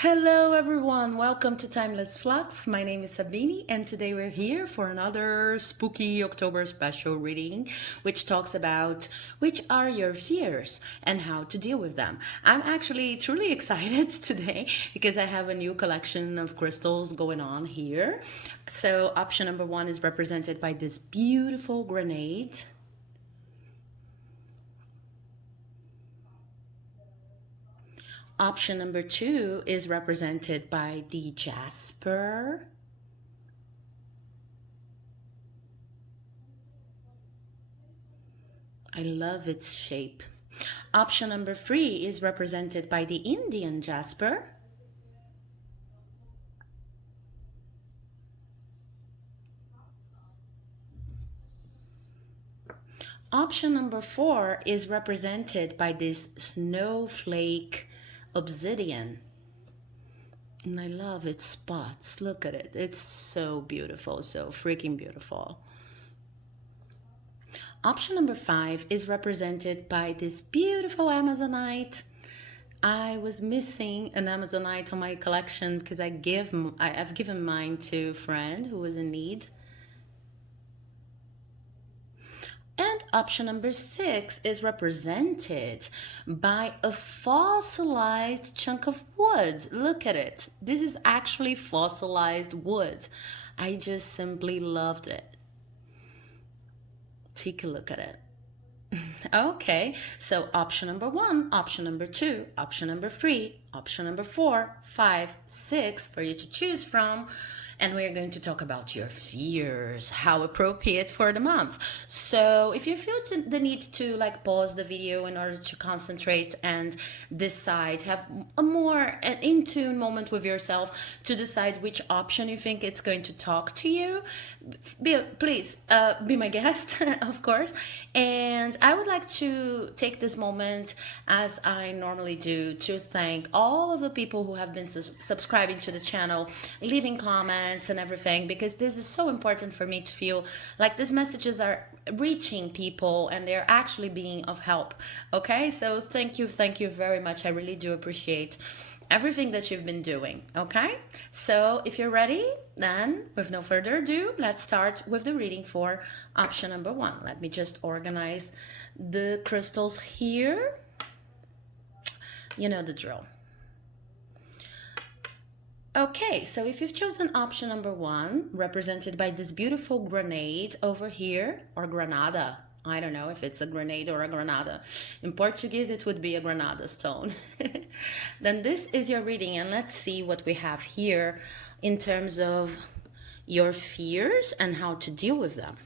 Hello everyone, welcome to Timeless Flux. My name is Sabine and today we're here for another spooky October special reading which talks about which are your fears and how to deal with them. I'm actually truly excited today because I have a new collection of crystals going on here. So option number 1 is represented by this beautiful grenade. Option number 2 is represented by the Jasper. I love its shape. Option number 3 is represented by the Indian Jasper. Option number 4 is represented by this Snowflake Obsidian. And I love its spots. Look at it. It's so beautiful, so freaking beautiful. Option number 5 is represented by this beautiful Amazonite. I was missing an Amazonite on my collection because I've given mine to a friend who was in need. And option number 6 is represented by a fossilized chunk of wood. Look at it. This is actually fossilized wood. I just simply loved it. Take a look at it. Okay, so option number 1, option number 2, option number 3, option number 4, 5, 6 for you to choose from. And we're going to talk about your fears, how appropriate for the month. So if you feel the need to pause the video in order to concentrate and decide, have a more in tune moment with yourself to decide which option you think it's going to talk to you, please be my guest, of course. And I would like to take this moment, as I normally do, to thank all of the people who have been subscribing to the channel, leaving comments and everything, because this is so important for me to feel like these messages are reaching people and they're actually being of help. Okay, so thank you very much. I really do appreciate everything that you've been doing. Okay, so if you're ready, then with no further ado, let's start with the reading for option number 1. Let me just organize the crystals here. You know the drill. Okay, so if you've chosen option number 1, represented by this beautiful grenade over here, or granada, I don't know if it's a grenade or a granada. In Portuguese, it would be a granada stone. Then this is your reading, and let's see what we have here in terms of your fears and how to deal with them.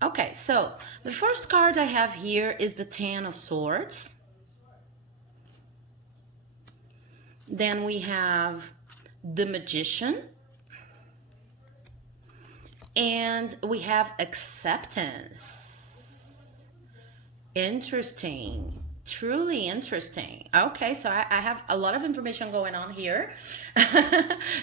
Okay, so the first card I have here is the 10 of Swords. Then we have the Magician. And we have Acceptance. Interesting. Truly interesting. Okay, so I have a lot of information going on here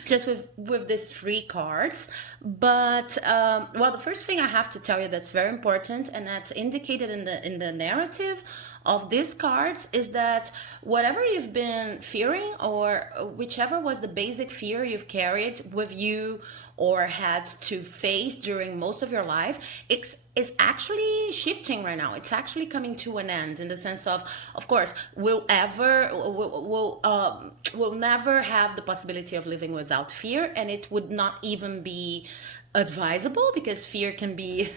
just with these 3 cards. But well, the first thing I have to tell you that's very important, and that's indicated in the narrative of these cards, is that whatever you've been fearing, or whichever was the basic fear you've carried with you or had to face during most of your life, is actually shifting right now. It's actually coming to an end, in the sense of course, we'll never have the possibility of living without fear, and it would not even be advisable, because fear can be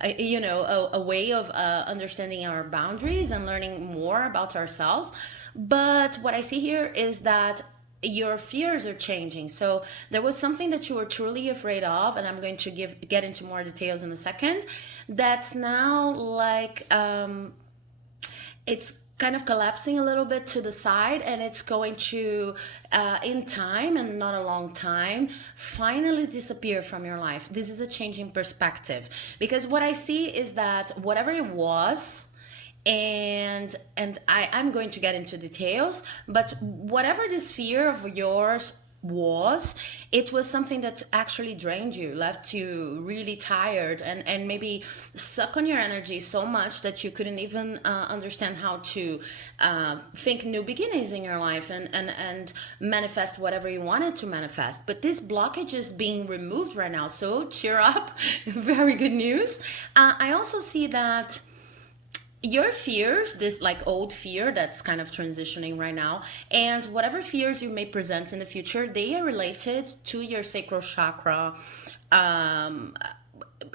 a way of understanding our boundaries and learning more about ourselves. But what I see here is that your fears are changing. So there was something that you were truly afraid of, and I'm going to get into more details in a second, that's now it's kind of collapsing a little bit to the side, and it's going to in time, and not a long time, finally disappear from your life. This is a changing perspective, because what I see is that whatever it was, and I'm going to get into details, but whatever this fear of yours it was something that actually drained you, left you really tired, and maybe suck on your energy so much that you couldn't even understand how to think new beginnings in your life, and manifest whatever you wanted to manifest. But this blockage is being removed right now, so cheer up. Very good news. I also see that your fears, this like old fear that's kind of transitioning right now, and whatever fears you may present in the future, they are related to your sacral chakra, um,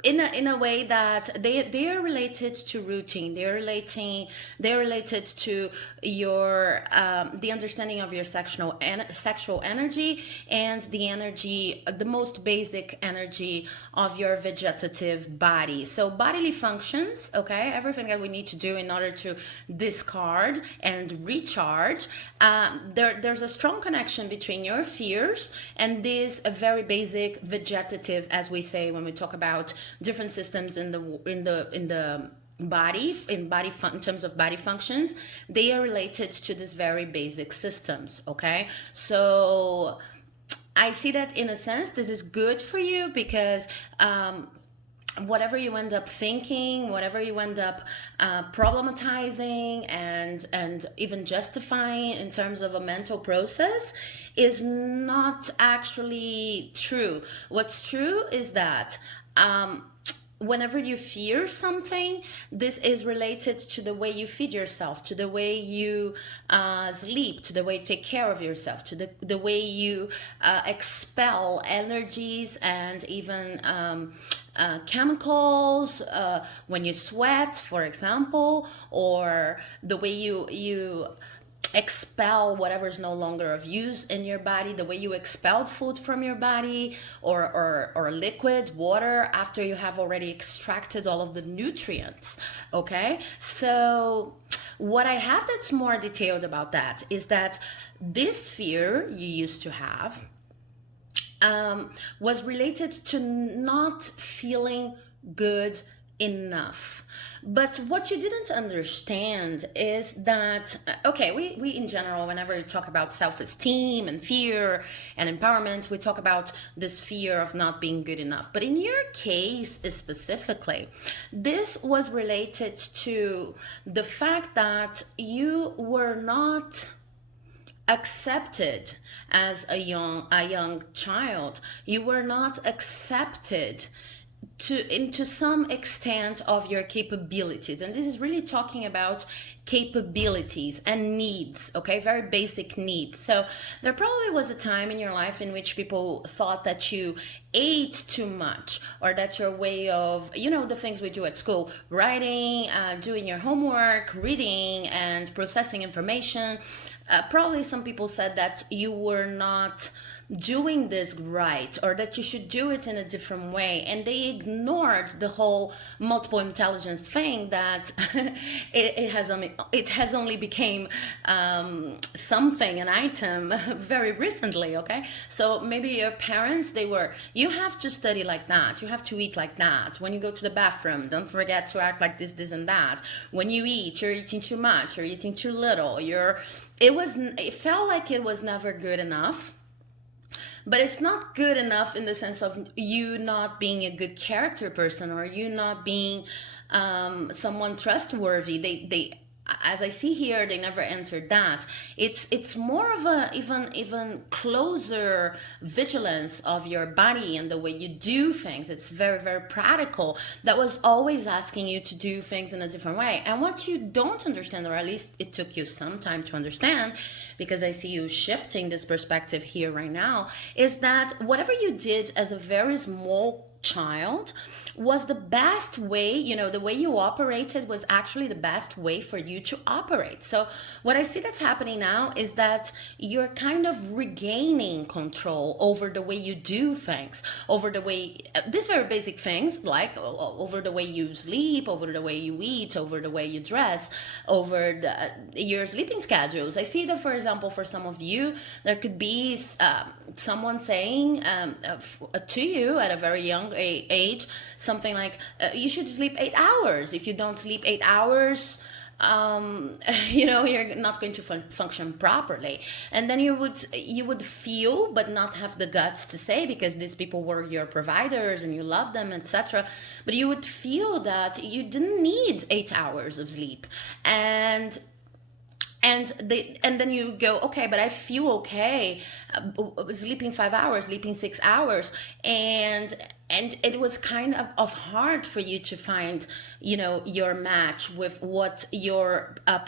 in a way that they are related to routine. They're related to your the understanding of your sexual energy, and the energy, the most basic energy of your vegetative body. So bodily functions, okay, everything that we need to do in order to discard and recharge. There's a strong connection between your fears and this very basic vegetative, as we say when we talk about different systems in the body, in terms of body functions. They are related to these very basic systems. Okay, so I see that in a sense this is good for you, because whatever you end up thinking, whatever you end up problematizing and even justifying in terms of a mental process, is not actually true. What's true is that whenever you fear something, this is related to the way you feed yourself, to the way you sleep, to the way you take care of yourself, to the way you expel energies and even chemicals when you sweat, for example, or the way you expel whatever is no longer of use in your body, the way you expel food from your body, or liquid water after you have already extracted all of the nutrients. Okay, so what I have that's more detailed about that is that this fear you used to have was related to not feeling good enough. But what you didn't understand is that, okay, we in general, whenever we talk about self-esteem and fear and empowerment, we talk about this fear of not being good enough. But in your case specifically, this was related to the fact that you were not accepted as a young child. You were not accepted into some extent of your capabilities, and this is really talking about capabilities and needs, okay, very basic needs. So there probably was a time in your life in which people thought that you ate too much, or that your way of, the things we do at school, writing, doing your homework, reading and processing information, probably some people said that you were not doing this right, or that you should do it in a different way, and they ignored the whole multiple intelligence thing that it has only became something, an item very recently. Okay, so maybe your parents, you have to study like that, you have to eat like that, when you go to the bathroom don't forget to act like this and that, when you eat you're eating too much, you're eating too little, it felt like it was never good enough. But it's not good enough in the sense of you not being a good character person, or you not being someone trustworthy. They as I see here, they never entered that. It's more of a even closer vigilance of your body and the way you do things. It's very, very practical. That was always asking you to do things in a different way. And what you don't understand, or at least it took you some time to understand, because I see you shifting this perspective here right now, is that whatever you did as a very small child was the best way, the way you operated was actually the best way for you to operate. So what I see that's happening now is that you're kind of regaining control over the way you do things, over the way, these very basic things, like over the way you sleep, over the way you eat, over the way you dress, over your sleeping schedules. I see that, for example, for some of you, there could be someone saying to you at a very young age something like, you should sleep 8 hours. If you don't sleep 8 hours, you're not going to function properly. And then you would feel but not have the guts to say, because these people were your providers and you love them, etc. But you would feel that you didn't need 8 hours of sleep. And then you go, okay, but I feel okay sleeping 5 hours, sleeping 6 hours. And it was kind of hard for you to find, your match with what your the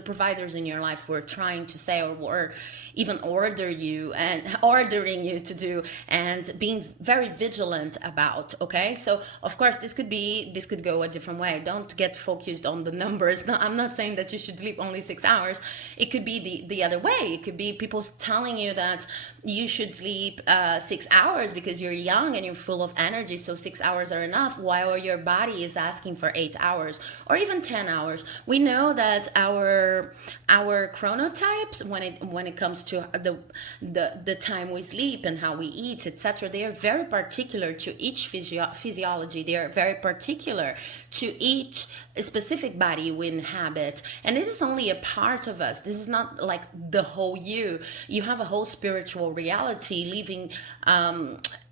providers in your life were trying to say, or were even ordering you to do, and being very vigilant about. Okay, so of course this could go a different way. Don't get focused on the numbers. No, I'm not saying that you should sleep only 6 hours. It could be the other way. It could be people telling you that you should sleep 6 hours because you're young and you're full of energy, so 6 hours are enough, while your body is asking for 8 hours or even 10 hours. We know that our chronotypes, when it comes to the time we sleep and how we eat, etc., they are very particular to each physiology. They are very particular to each specific body we inhabit, and this is only a part of us. This is not like the whole you. You have a whole spiritual reality living.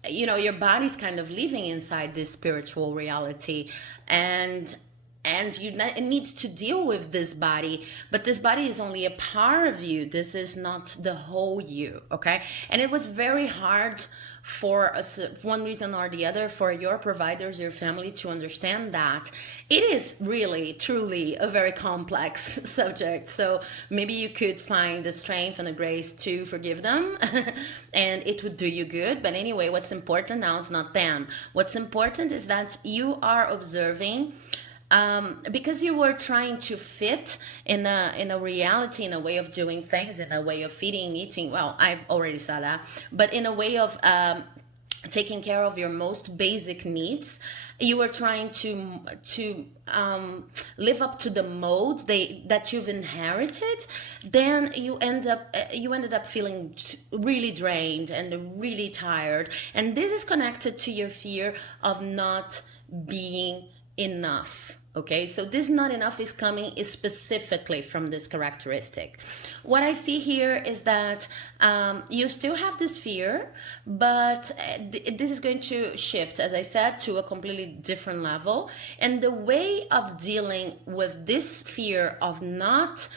Your body's kind of living inside this spiritual reality, and it needs to deal with this body, but this body is only a part of you. This is not the whole you. Okay, and it was very hard for us, one reason or the other, for your providers, your family, to understand that it is really truly a very complex subject. So maybe you could find the strength and the grace to forgive them and it would do you good. But anyway, what's important now is not them. What's important is that you are observing, because you were trying to fit in a reality, in a way of doing things, in a way of feeding, eating. Well, I've already said that, but in a way of taking care of your most basic needs. You were trying to live up to the modes that you've inherited. Then you ended up feeling really drained and really tired, and this is connected to your fear of not being enough. Okay, so this not enough is coming specifically from this characteristic. What I see here is that you still have this fear, but this is going to shift, as I said, to a completely different level. And the way of dealing with this fear of not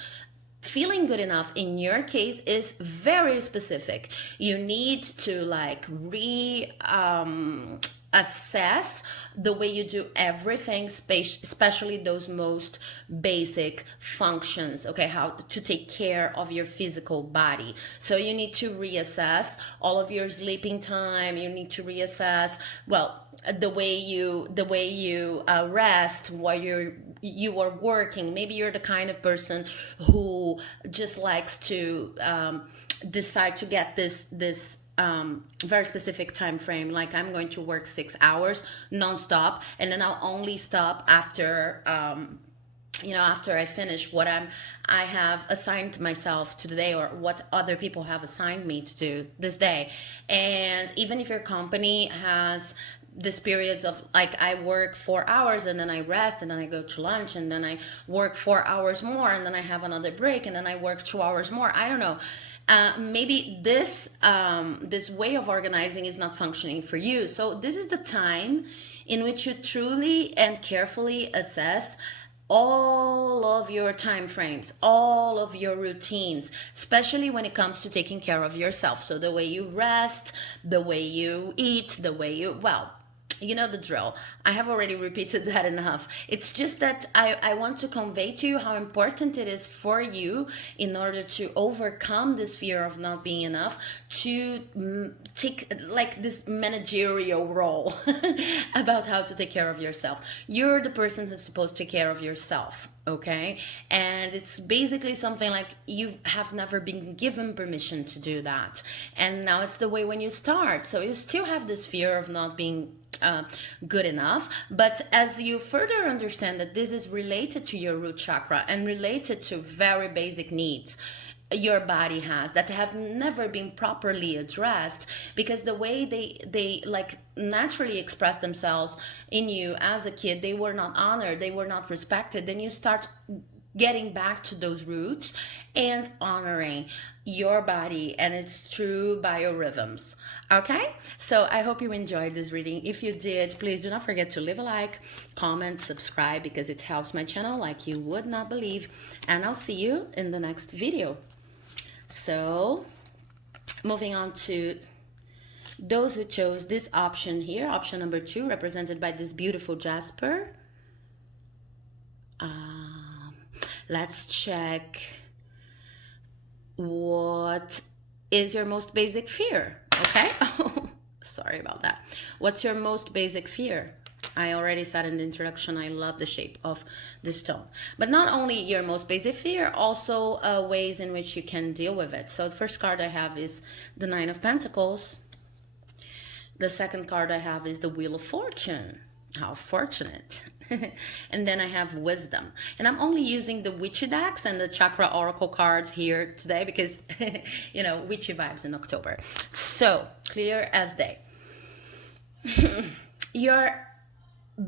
feeling good enough in your case is very specific. You need to assess the way you do everything, especially those most basic functions. Okay, how to take care of your physical body. So you need to reassess all of your sleeping time. You need to reassess, well, the way you rest while you are working. Maybe you're the kind of person who just likes to decide to get this very specific time frame, like I'm going to work 6 hours nonstop, and then I'll only stop after after I finish what I have assigned myself to the day, or what other people have assigned me to do this day. And even if your company has this periods of, like, I work 4 hours and then I rest and then I go to lunch and then I work 4 hours more and then I have another break and then I work 2 hours more, I don't know. Maybe this way of organizing is not functioning for you. So this is the time in which you truly and carefully assess all of your time frames, all of your routines, especially when it comes to taking care of yourself. So the way you rest, the way you eat, the way you, well, you know the drill. I have already repeated that enough. It's just that I want to convey to you how important it is for you, in order to overcome this fear of not being enough, to take like this managerial role about how to take care of yourself. You're the person who's supposed to take care of yourself. Okay, and it's basically something like you have never been given permission to do that, and now it's the way when you start. So you still have this fear of not being good enough, but as you further understand that this is related to your root chakra and related to very basic needs your body has that have never been properly addressed, because the way they like naturally express themselves in you as a kid, they were not honored, they were not respected, then you start getting back to those roots and honoring your body and its true biorhythms. Okay, so I hope you enjoyed this reading. If you did, please do not forget to leave a like, comment, subscribe, because it helps my channel like you would not believe. And I'll see you in the next video. So moving on to those who chose this option here, option number 2, represented by this beautiful Jasper. Let's check what is your most basic fear. Okay. Sorry about that. What's your most basic fear? I already said in the introduction, I love the shape of this stone. But not only your most basic fear, also ways in which you can deal with it. So the first card I have is the 9 of Pentacles. The second card I have is the Wheel of Fortune. How fortunate. And then I have Wisdom. And I'm only using the witchy decks and the chakra oracle cards here today because, you know, witchy vibes in October. So, clear as day. Your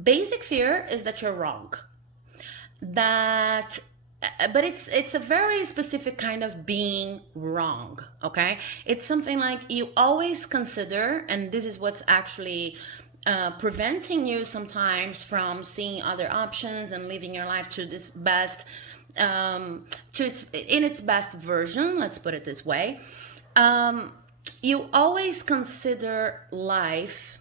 basic fear is that you're wrong. But it's a very specific kind of being wrong, okay? It's something like you always consider, and this is what's actually preventing you sometimes from seeing other options and living your life to this best, in its best version, let's put it this way. You always consider life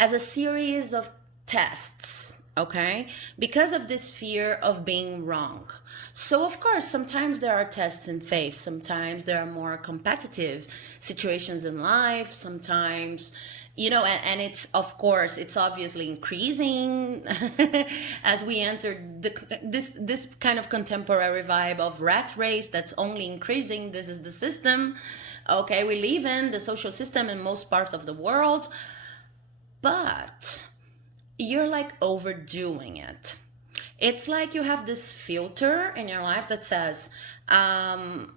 as a series of tests, okay? Because of this fear of being wrong. So of course, sometimes there are tests in faith. Sometimes there are more competitive situations in life. Sometimes, you know, and it's, of course, it's obviously increasing as we enter this kind of contemporary vibe of rat race that's only increasing. This is the system, okay? We live in the social system in most parts of the world, but you're like overdoing it. It's like you have this filter in your life that says, I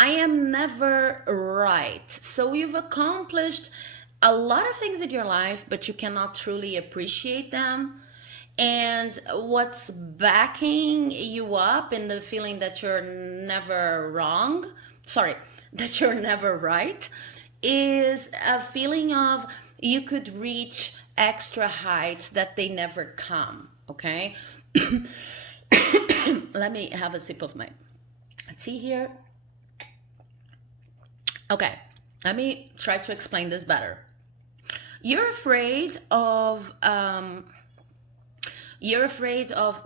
am never right. So you've accomplished a lot of things in your life, but you cannot truly appreciate them. And what's backing you up in the feeling that you're never wrong, that you're never right, is a feeling of you could reach extra heights that they never come, okay? Let me have a sip of my tea here. Okay, let me try to explain this better. You're afraid of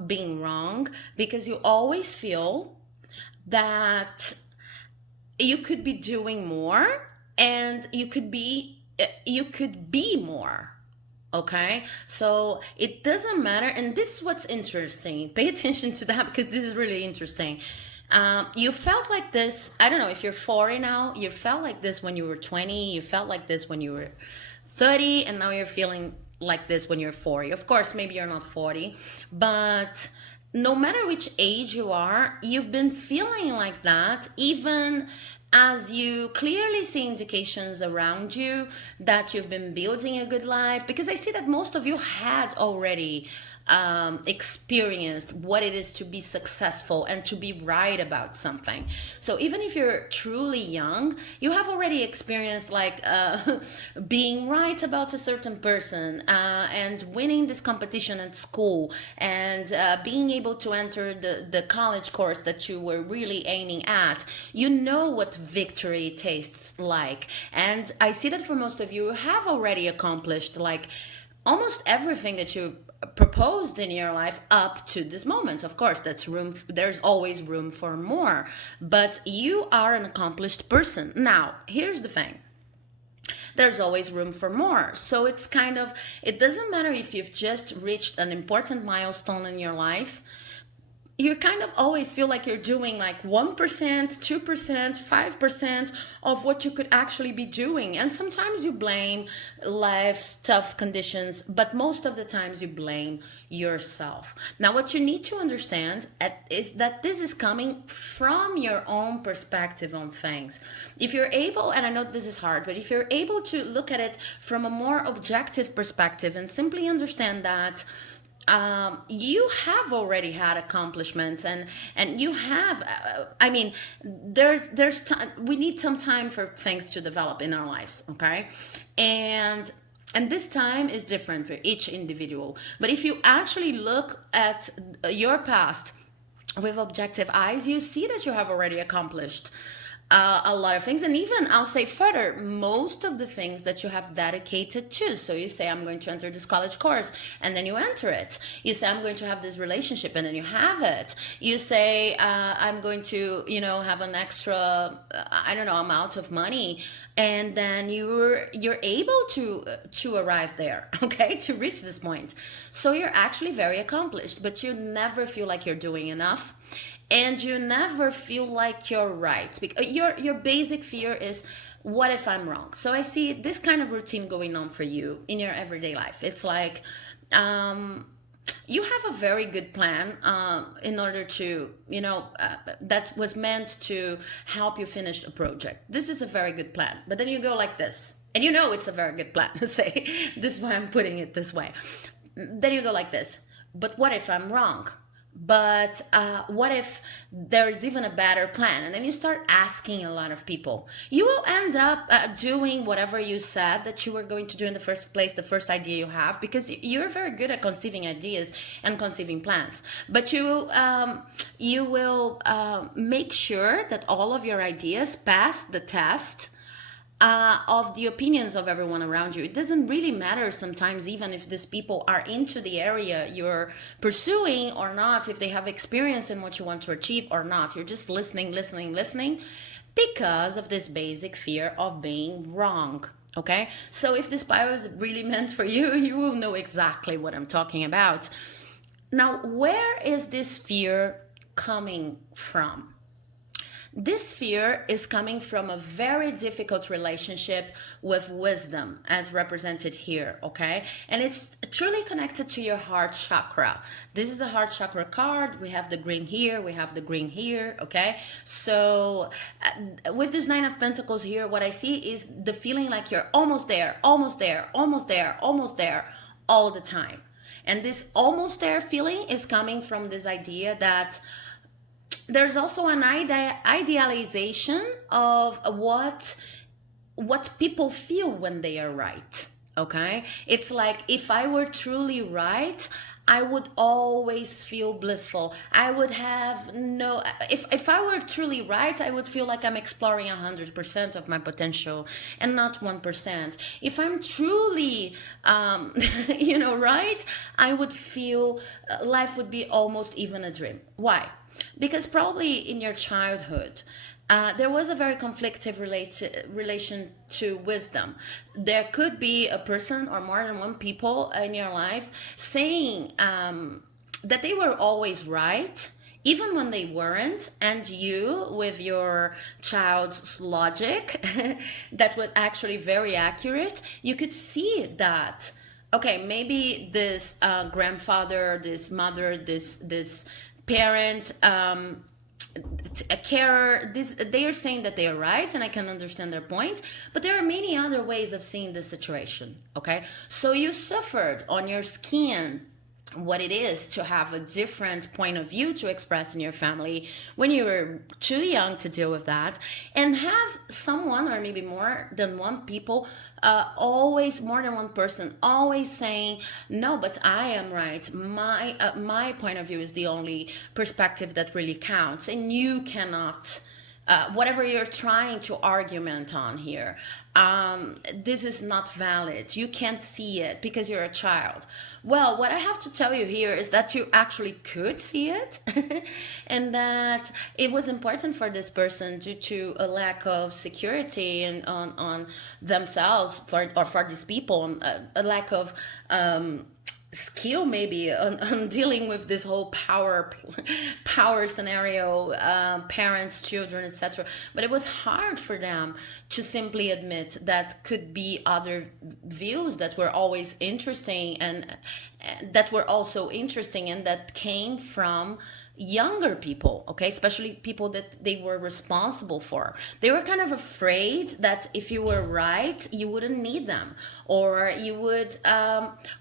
being wrong because you always feel that you could be doing more and you could be more. Okay, so it doesn't matter, and this is what's interesting. Pay attention to that because this is really interesting. You felt like this, I don't know if you're 40 now, you felt like this when you were 20, you felt like this when you were 30, and now you're feeling like this when you're 40. Of course, maybe you're not 40, but no matter which age you are, you've been feeling like that, even as you clearly see indications around you that you've been building a good life, because I see that most of you had already experienced what it is to be successful and to be right about something. So even if you're truly young, you have already experienced like being right about a certain person and winning this competition at school and being able to enter the college course that you were really aiming at. You know what victory tastes like. And I see that for most of you have already accomplished like almost everything that you proposed in your life up to this moment. Of course, there's always room for more, but you are an accomplished person. Now, here's the thing. There's always room for more. So it's kind of, it doesn't matter if you've just reached an important milestone in your life. You kind of always feel like you're doing like 1%, 2%, 5% of what you could actually be doing. And sometimes you blame life's tough conditions, but most of the times you blame yourself. Now, what you need to understand is that this is coming from your own perspective on things. If you're able, and I know this is hard, but if you're able to look at it from a more objective perspective and simply understand that you have already had accomplishments, and you have I mean, there's time, we need some time for things to develop in our lives, okay? And this time is different for each individual, but if you actually look at your past with objective eyes, you see that you have already accomplished a lot of things. And even I'll say further, most of the things that you have dedicated to. So you say, I'm going to enter this college course, and then you enter it. You say, I'm going to have this relationship, and then you have it. You say, I'm going to, have an extra, I don't know, amount of money, and then you're able to arrive there, okay, to reach this point. So you're actually very accomplished, but you never feel like you're doing enough, and you never feel like you're right, because your basic fear is, what if I'm wrong? So I see this kind of routine going on for you in your everyday life. It's like, you have a very good plan, in order to, that was meant to help you finish a project. This is a very good plan, but then you go like this, and it's a very good plan. Say, this is why I'm putting it this way. Then you go like this, but what if I'm wrong? But what if there's even a better plan? And then you start asking a lot of people. You will end up doing whatever you said that you were going to do in the first place, the first idea you have, because you're very good at conceiving ideas and conceiving plans. But you will make sure that all of your ideas pass the test of the opinions of everyone around you. It doesn't really matter sometimes, even if these people are into the area you're pursuing or not, if they have experience in what you want to achieve or not. You're just listening, because of this basic fear of being wrong. Okay? So if this bio is really meant for you, you will know exactly what I'm talking about. Now, where is this fear coming from? This fear is coming from a very difficult relationship with wisdom, as represented here, okay? And it's truly connected to your heart chakra. This is a heart chakra card. We have the green here, we have the green here, okay? So with this Nine of Pentacles here, what I see is the feeling like you're almost there, almost there, almost there, almost there, all the time. And this almost there feeling is coming from this idea that there's also an idealization of what people feel when they are right, okay? It's like, if I were truly right, I would always feel blissful. I would have no, if I were truly right, I would feel like I'm exploring 100% of my potential and not 1%. If I'm truly, right, I would feel life would be almost even a dream. Why? Because probably in your childhood, there was a very conflictive relation to wisdom. There could be a person or more than one people in your life saying that they were always right, even when they weren't, and you, with your child's logic, that was actually very accurate, you could see that, okay, maybe this grandfather, this mother, this parent, a carer, they are saying that they are right, and I can understand their point, but there are many other ways of seeing the situation, okay? So you suffered on your skin what it is to have a different point of view to express in your family when you were too young to deal with that, and have someone, or maybe more than one people, always, more than one person, always saying, no, but I am right, my point of view is the only perspective that really counts, and you cannot, whatever you're trying to argument on here, this is not valid. You can't see it because you're a child. Well, what I have to tell you here is that you actually could see it and that it was important for this person due to a lack of security and on themselves, for these people, a lack of skill maybe on dealing with this whole power scenario, parents, children, etc. But it was hard for them to simply admit that could be other views that were always interesting that were also interesting and that came from younger people, okay, especially people that they were responsible for. They were kind of afraid that if you were right, you wouldn't need them, or you would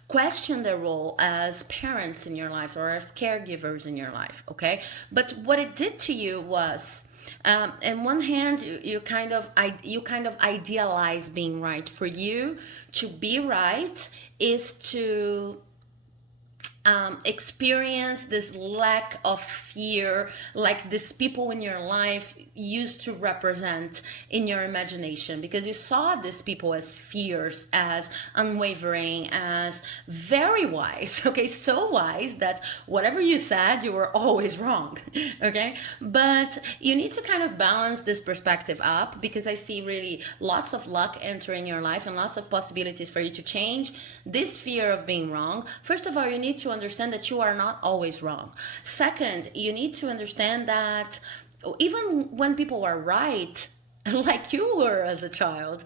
question their role as parents in your lives or as caregivers in your life, okay? But what it did to you was, on one hand, you kind of idealize being right. For you to be right is to experience this lack of fear, like these people in your life used to represent in your imagination, because you saw these people as fierce, as unwavering, as very wise, okay, so wise that whatever you said, you were always wrong, okay? But you need to kind of balance this perspective up, because I see really lots of luck entering your life and lots of possibilities for you to change this fear of being wrong. First of all, you need to understand that you are not always wrong. Second, you need to understand that even when people are right, like you were as a child,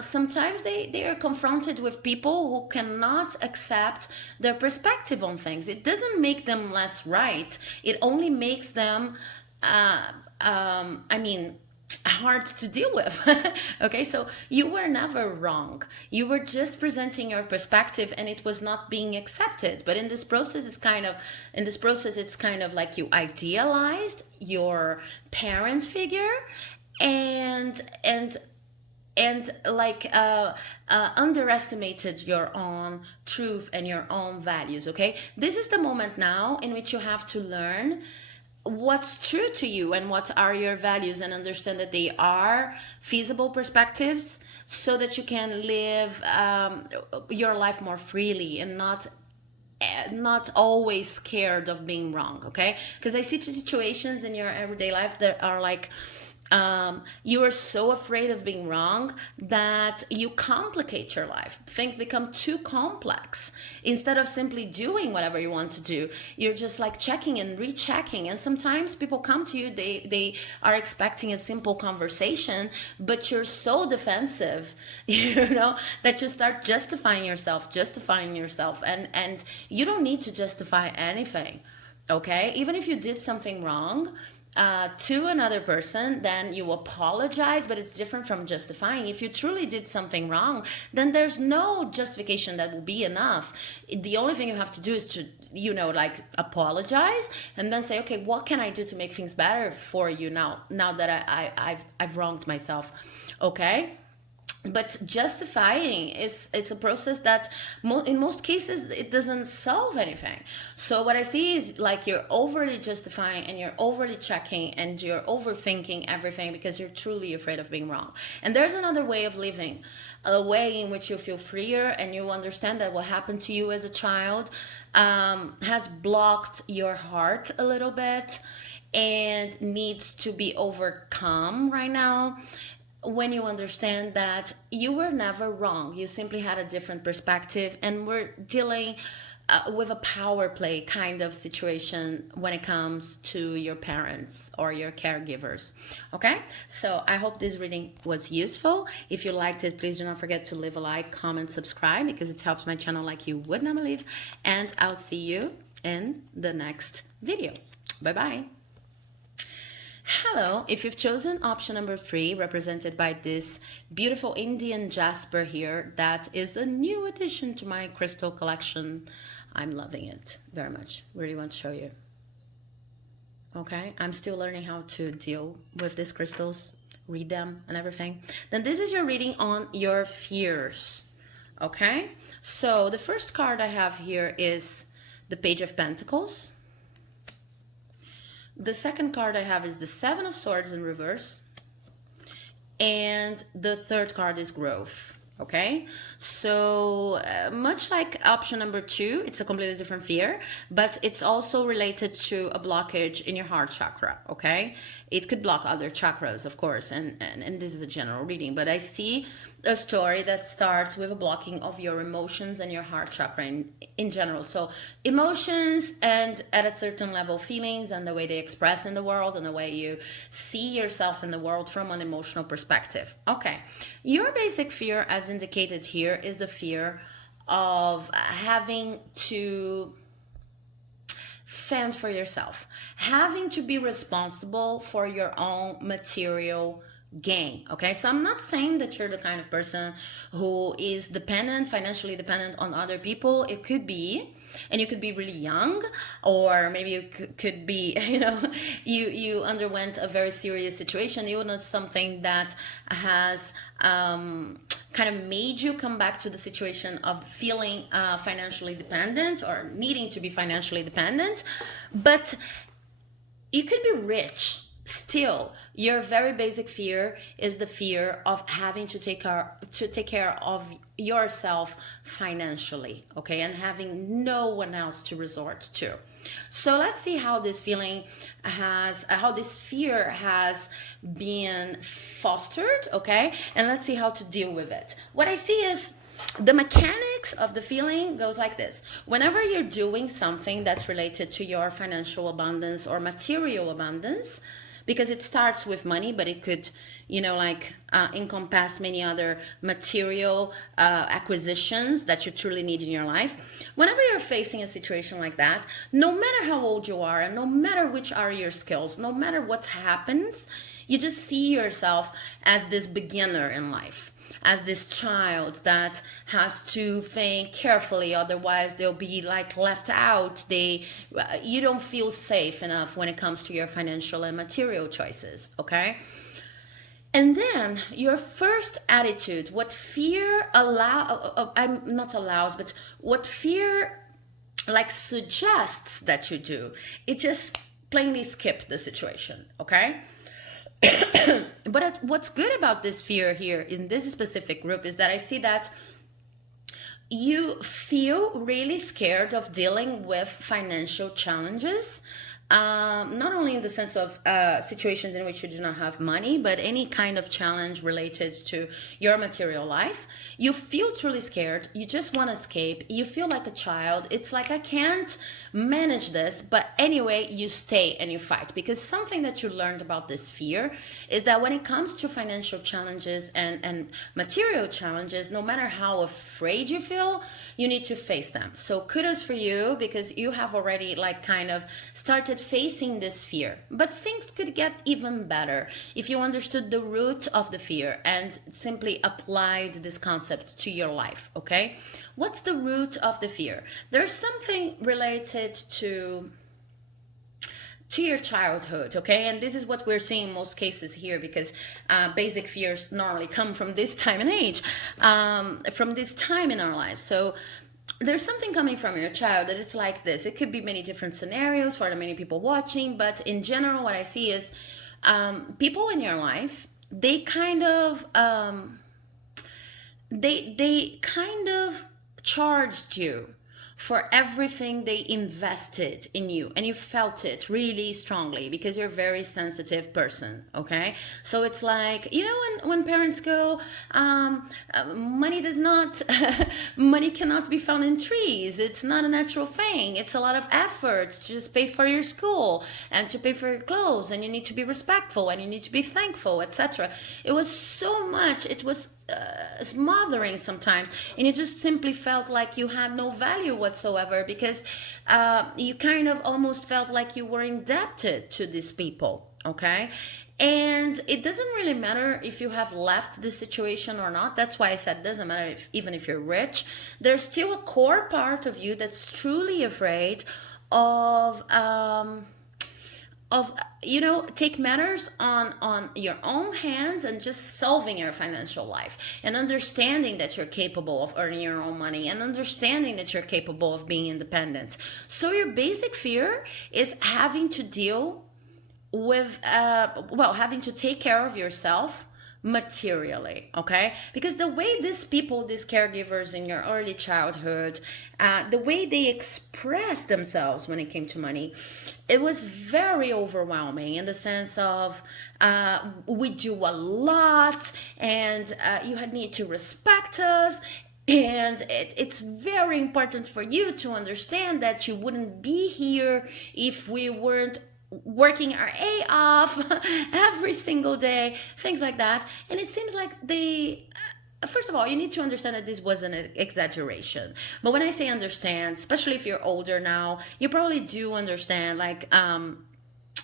sometimes they are confronted with people who cannot accept their perspective on things. It doesn't make them less right. It only makes them, hard to deal with. Okay, so you were never wrong. You were just presenting your perspective and it was not being accepted. But in this process, it's kind of like you idealized your parent figure and like underestimated your own truth and your own values. Okay, this is the moment now in which you have to learn what's true to you and what are your values, and understand that they are feasible perspectives, so that you can live your life more freely and not always scared of being wrong. Okay, because I see situations in your everyday life that are like, you are so afraid of being wrong that you complicate your life. Things become too complex. Instead of simply doing whatever you want to do, you're just like checking and rechecking. And sometimes people come to you, they are expecting a simple conversation, but you're so defensive, that you start justifying yourself, and you don't need to justify anything. Okay, even if you did something wrong to another person, then you apologize, but it's different from justifying. If you truly did something wrong, then there's no justification that will be enough. The only thing you have to do is to, apologize, and then say, okay, what can I do to make things better for you now that I've wronged myself, okay? But justifying it's a process that in most cases it doesn't solve anything. So what I see is like you're overly justifying and you're overly checking and you're overthinking everything because you're truly afraid of being wrong. And there's another way of living, a way in which you feel freer and you understand that what happened to you as a child has blocked your heart a little bit and needs to be overcome right now. When you understand that you were never wrong, you simply had a different perspective, and we're dealing with a power play kind of situation when it comes to your parents or your caregivers. Okay, so I hope this reading was useful. If you liked it, please do not forget to leave a like, comment, subscribe, because it helps my channel like you would not believe. And I'll see you in the next video. Bye bye. Hello, if you've chosen option number 3, represented by this beautiful Indian Jasper here, that is a new addition to my crystal collection. I'm loving it very much. Really want to show you. Okay, I'm still learning how to deal with these crystals, read them and everything. Then this is your reading on your fears. Okay, so the first card I have here is the Page of Pentacles. The second card I have is the Seven of Swords in reverse. And the third card is Growth. Okay, so much like option number 2, it's a completely different fear, but it's also related to a blockage in your heart chakra. Okay, it could block other chakras, of course, and this is a general reading, but I see a story that starts with a blocking of your emotions and your heart chakra in general. So emotions, and at a certain level feelings, and the way they express in the world, and the way you see yourself in the world from an emotional perspective. Okay, your basic fear, as indicated here, is the fear of having to fend for yourself, having to be responsible for your own material gain. Okay, so I'm not saying that you're the kind of person who is dependent, financially dependent on other people. It could be, and you could be really young, or maybe you could be, you underwent a very serious situation, illness, something that has kind of made you come back to the situation of feeling financially dependent or needing to be financially dependent. But you could be rich still. Your very basic fear is the fear of having to take care of yourself financially, okay, and having no one else to resort to. So let's see how this fear has been fostered, okay, and let's see how to deal with it. What I see is the mechanics of the feeling goes like this. Whenever you're doing something that's related to your financial abundance or material abundance, because it starts with money, but it could, encompass many other material acquisitions that you truly need in your life. Whenever you're facing a situation like that, no matter how old you are, and no matter which are your skills, no matter what happens, you just see yourself as this beginner in life, as this child that has to think carefully, otherwise they'll be left out. You don't feel safe enough when it comes to your financial and material choices, okay? And then your first attitude, what fear what fear suggests that you do, it just plainly skip the situation, okay? But what's good about this fear here in this specific group is that I see that you feel really scared of dealing with financial challenges. Not only in the sense of situations in which you do not have money, but any kind of challenge related to your material life. You feel truly scared. You just want to escape. You feel like a child. It's like, I can't manage this. But anyway, you stay and you fight. Because something that you learned about this fear is that when it comes to financial challenges and material challenges, no matter how afraid you feel, you need to face them. So kudos for you, because you have already kind of started facing this fear. But things could get even better if you understood the root of the fear and simply applied this concept to your life, okay? What's the root of the fear? There's something related to your childhood, okay? And this is what we're seeing in most cases here, because basic fears normally come from this time and age, from this time in our lives. So there's something coming from your child that is like this. It could be many different scenarios for the many people watching, but in general, what I see is people in your life, they kind of charged you for everything they invested in you, and you felt it really strongly because you're a very sensitive person, okay? So it's like, when parents go, money money cannot be found in trees. It's not a natural thing. It's a lot of effort to just pay for your school and to pay for your clothes, and you need to be respectful and you need to be thankful, etc. It was so much, it was smothering sometimes, and you just simply felt like you had no value whatsoever, because you kind of almost felt like you were indebted to these people, okay? And it doesn't really matter if you have left this situation or not. That's why I said it doesn't matter even if you're rich. There's still a core part of you that's truly afraid of take matters on your own hands and just solving your financial life, and understanding that you're capable of earning your own money, and understanding that you're capable of being independent. So your basic fear is having to deal with having to take care of yourself materially, okay? Because the way these caregivers in your early childhood, the way they expressed themselves when it came to money, it was very overwhelming, in the sense of we do a lot, and you need to respect us, and it's very important for you to understand that you wouldn't be here if we weren't working our A off every single day, things like that. And it seems like they first of all, you need to understand that this was an exaggeration. But when I say understand, especially if you're older now, you probably do understand, like,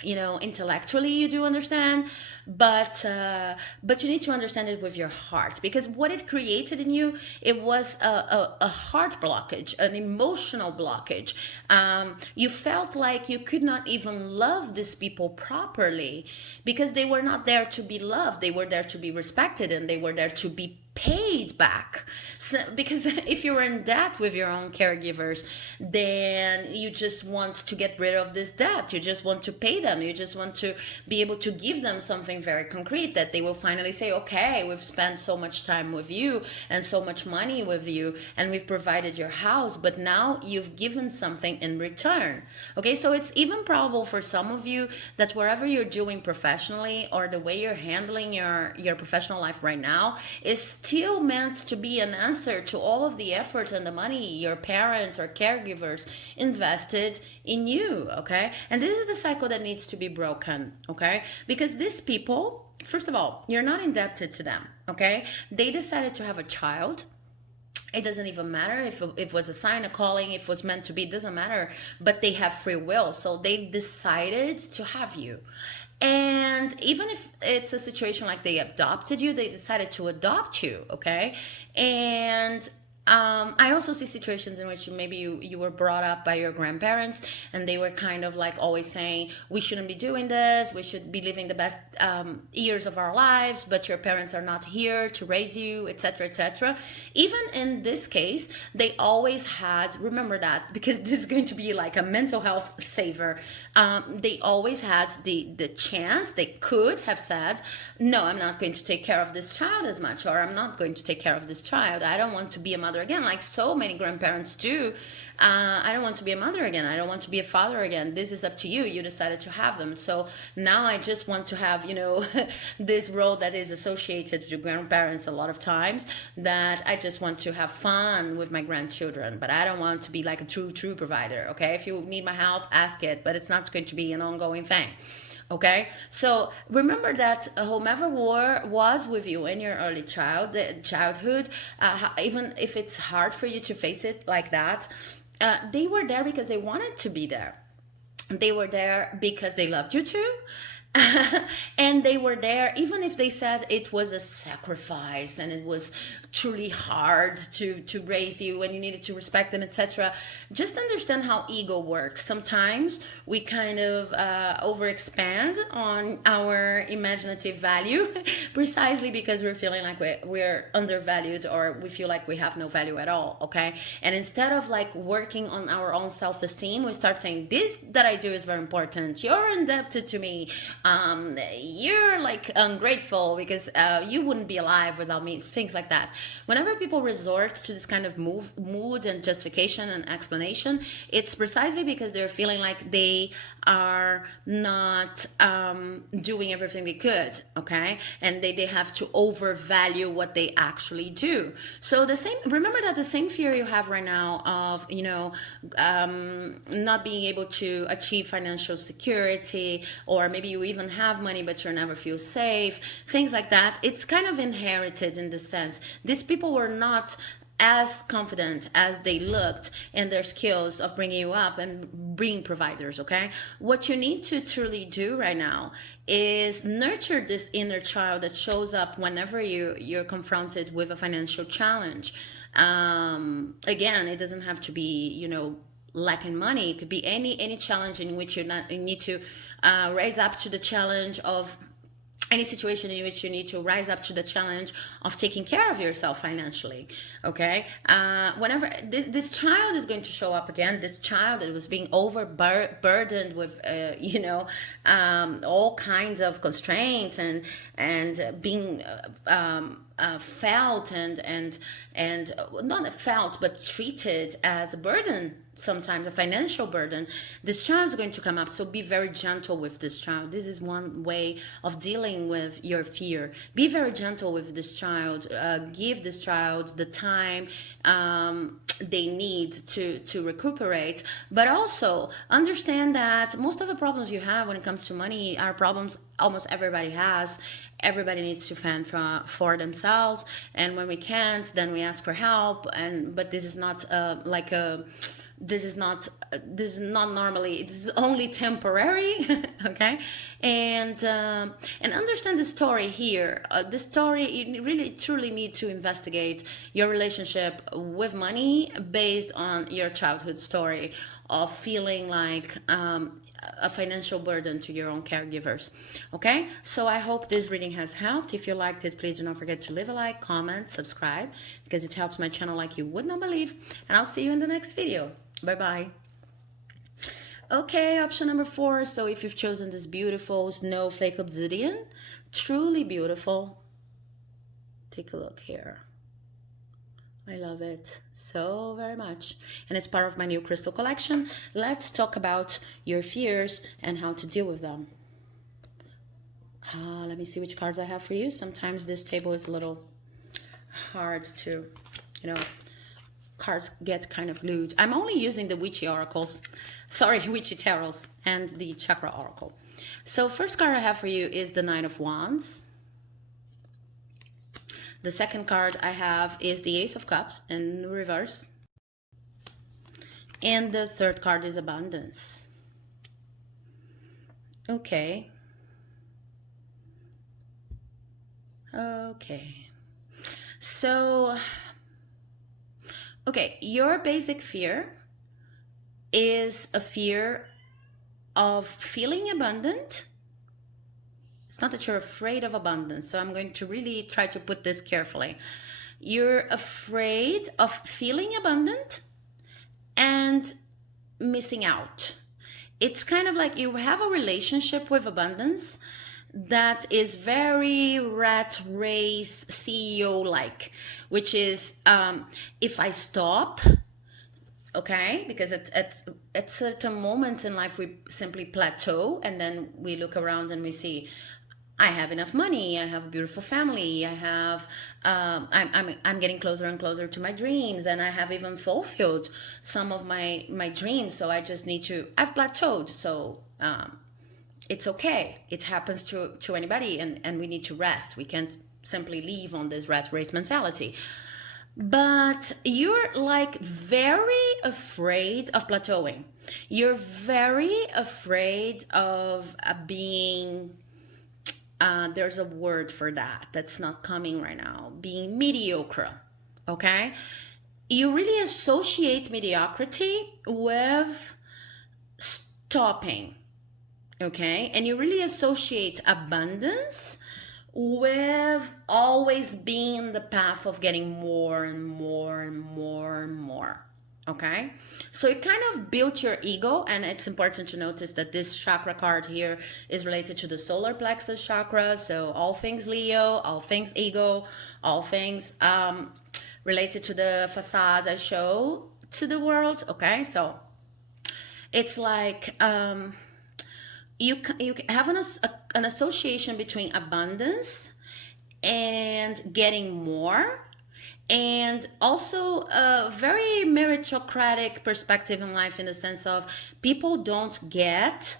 intellectually you do understand, but you need to understand it with your heart, because what it created in you, it was a heart blockage, an emotional blockage. You felt like you could not even love these people properly, because they were not there to be loved, they were there to be respected, and they were there to be paid back. So, because if you're in debt with your own caregivers, then you just want to get rid of this debt. You just want to pay them. You just want to be able to give them something very concrete that they will finally say, okay, we've spent so much time with you and so much money with you, and we've provided your house, but now you've given something in return. Okay, so it's even probable for some of you that wherever you're doing professionally, or the way you're handling your professional life right now, is still meant to be an answer to all of the effort and the money your parents or caregivers invested in you. Okay, and this is the cycle that needs to be broken. Okay, because these people, first of all, you're not indebted to them. Okay, they decided to have a child. It doesn't even matter if it was a sign, a calling, if it was meant to be, it doesn't matter. But they have free will, so they decided to have you. And even if it's a situation like they adopted you, they decided to adopt you, okay? And I also see situations in which maybe you were brought up by your grandparents, and they were kind of like always saying, we shouldn't be doing this, we should be living the best years of our lives, but your parents are not here to raise you, etc., etc. Even in this case, they always had, remember that, because this is going to be like a mental health saver, they always had the chance, they could have said, no, I'm not going to take care of this child as much, or I'm not going to take care of this child, I don't want to be a mother again, like so many grandparents do. I don't want to be a mother again, I don't want to be a father again, this is up to you, you decided to have them, so now I just want to have, this role that is associated to grandparents a lot of times, that I just want to have fun with my grandchildren, but I don't want to be like a true provider. Okay, if you need my help, ask it, but it's not going to be an ongoing thing. Okay, so remember that whomever was with you in your early childhood, even if it's hard for you to face it like that, they were there because they wanted to be there. They were there because they loved you too. And they were there even if they said it was a sacrifice and it was truly hard to raise you and you needed to respect them, etc. Just understand how ego works. Sometimes we kind of overexpand on our imaginative value precisely because we're feeling like we're undervalued, or we feel like we have no value at all. Okay, and instead of like working on our own self-esteem, we start saying, this that I do is very important, you're indebted to me, you're like ungrateful because you wouldn't be alive without me, things like that. Whenever people resort to this kind of mood and justification and explanation, it's precisely because they're feeling like they are not doing everything they could, okay? And they have to overvalue what they actually do. So remember that the same fear you have right now of, not being able to achieve financial security, or maybe you even have money but you never feel safe, things like that, it's kind of inherited in the sense. These people were not as confident as they looked in their skills of bringing you up and being providers, okay? What you need to truly do right now is nurture this inner child that shows up whenever you're confronted with a financial challenge. Again, it doesn't have to be, lacking money. It could be any challenge in which you need to raise up to the challenge of any situation in which you need to rise up to the challenge of taking care of yourself financially, okay? Whenever this child is going to show up again, this child that was being overburdened with, all kinds of constraints and being felt and not felt but treated as a burden sometimes a financial burden, this child is going to come up. So be very gentle with this child. This is one way of dealing with your fear. Be very gentle with this child. Give this child the time they need to recuperate, but also understand that most of the problems you have when it comes to money are problems almost everybody has. Everybody needs to fend for themselves, and when we can't, then we ask for help. But this is not this is not normally, it's only temporary. Okay, and understand the story here. The story, you really truly need to investigate your relationship with money based on your childhood story of feeling like a financial burden to your own caregivers. Okay, so I hope this reading has helped. If you liked it, please do not forget to leave a like, comment, subscribe, because it helps my channel like you would not believe. And I'll see you in the next video. Bye bye. Okay, option number 4. So if you've chosen this beautiful Snowflake Obsidian, truly beautiful, take a look here. I love it so very much, and it's part of my new crystal collection. Let's talk about your fears and how to deal with them. Let me see which cards I have for you. Sometimes this table is a little hard to, cards get kind of glued. I'm only using the witchy oracles, witchy tarots, and the chakra oracle. So first card I have for you is the Nine of Wands. The second card I have is the Ace of Cups in reverse. And the third card is Abundance. Okay. So, your basic fear is a fear of feeling abundant. It's not that you're afraid of abundance, so I'm going to really try to put this carefully. You're afraid of feeling abundant and missing out. It's kind of like you have a relationship with abundance that is very rat race CEO-like, which is if I stop, okay, because at certain moments in life we simply plateau, and then we look around and we see, I have enough money, I have a beautiful family, I have I'm getting closer and closer to my dreams, and I have even fulfilled some of my dreams, so I just need to, I've plateaued, so it's okay. It happens to anybody, and we need to rest. We can't simply leave on this rat race mentality. But you're like very afraid of plateauing. You're very afraid of being, there's a word for that that's not coming right now, being mediocre, okay? You really associate mediocrity with stopping, okay? And you really associate abundance with always being in the path of getting more and more and more and more, okay? So it kind of built your ego, and it's important to notice that this chakra card here is related to the solar plexus chakra, so all things Leo, all things ego, all things related to the facade I show to the world, okay? So it's like you have an association between abundance and getting more, and also a very meritocratic perspective in life, in the sense of people don't get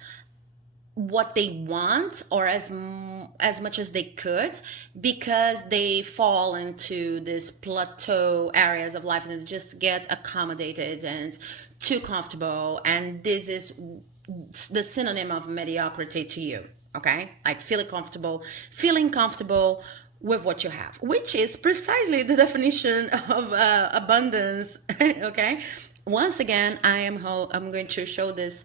what they want or as much as they could, because they fall into this plateau areas of life and they just get accommodated and too comfortable, and this is the synonym of mediocrity to you, okay? Like feeling comfortable with what you have, which is precisely the definition of abundance. Okay, once again, I'm going to show this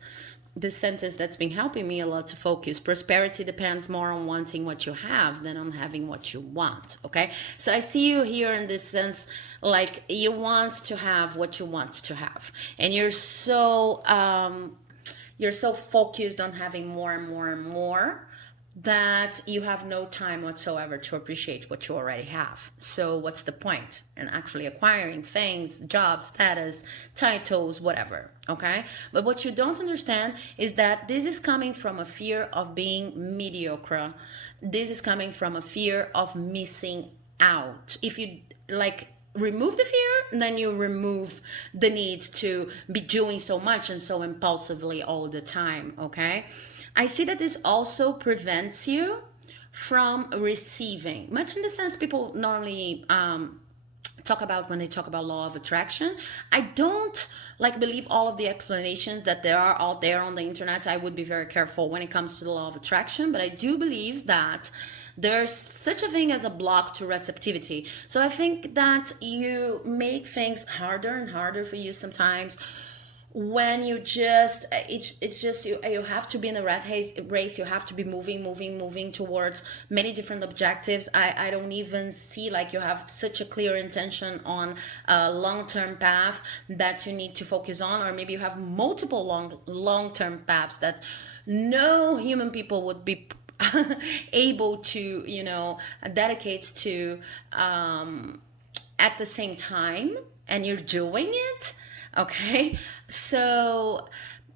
sentence that's been helping me a lot to focus. Prosperity depends more on wanting what you have than on having what you want. Okay, so I see you here in this sense, like you want to have what you want to have, and you're so focused on having more and more and more that you have no time whatsoever to appreciate what you already have. So what's the point in actually acquiring things, jobs, status, titles, whatever, okay? But what you don't understand is that this is coming from a fear of being mediocre. This is coming from a fear of missing out. If you like remove the fear, then you remove the need to be doing so much and so impulsively all the time, okay? I see that this also prevents you from receiving, much in the sense people normally talk about when they talk about law of attraction. I don't like believe all of the explanations that there are out there on the internet. I would be very careful when it comes to the law of attraction, but I do believe that there's such a thing as a block to receptivity. So I think that you make things harder and harder for you sometimes when you just it's just you have to be in a race. You have to be moving towards many different objectives. I don't even see like you have such a clear intention on a long-term path that you need to focus on, or maybe you have multiple long-term paths that no human people would be able to dedicate to at the same time, and you're doing it. Okay, so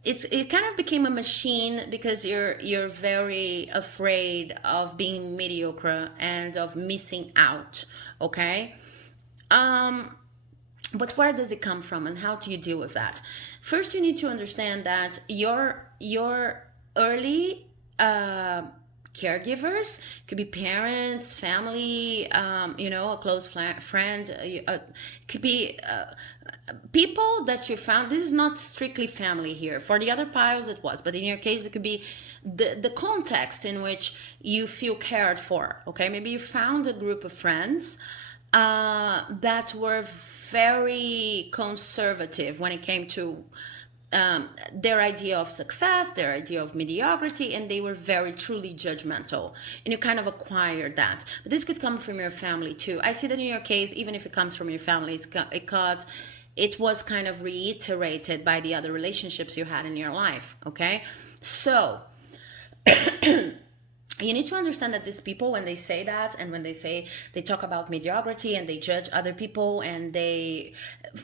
it kind of became a machine because you're very afraid of being mediocre and of missing out. Okay, but where does it come from, and how do you deal with that? First, you need to understand that your early caregivers could be parents, family, a close friend, could be people that you found. This is not strictly family here. For the other piles it was, but in your case it could be the context in which you feel cared for. Okay, maybe you found a group of friends that were very conservative when it came to their idea of success, their idea of mediocrity, and they were very truly judgmental, and you kind of acquired that. But this could come from your family too. I see that in your case, even if it comes from your family, it was kind of reiterated by the other relationships you had in your life. Okay, so you need to understand that these people, when they say that, and when they talk about mediocrity and they judge other people, and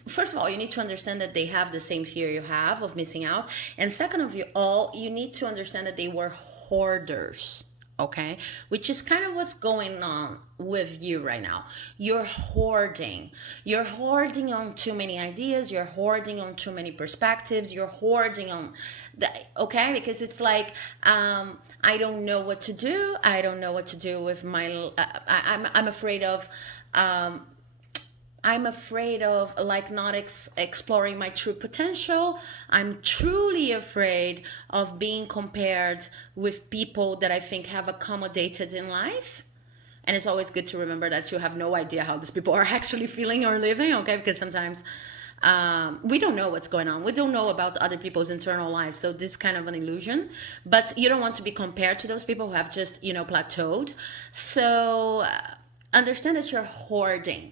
first of all, you need to understand that they have the same fear you have of missing out. And second of all, you need to understand that they were hoarders. Okay, which is kind of what's going on with you right now. You're hoarding on too many ideas, you're hoarding on too many perspectives, you're hoarding on okay, because it's like I don't know what to do. I don't know what to do with my I'm afraid of like not exploring my true potential. I'm truly afraid of being compared with people that I think have accommodated in life. And it's always good to remember that you have no idea how these people are actually feeling or living, okay? Because sometimes we don't know what's going on. We don't know about other people's internal lives. So this is kind of an illusion. But you don't want to be compared to those people who have just, plateaued. So understand that you're hoarding.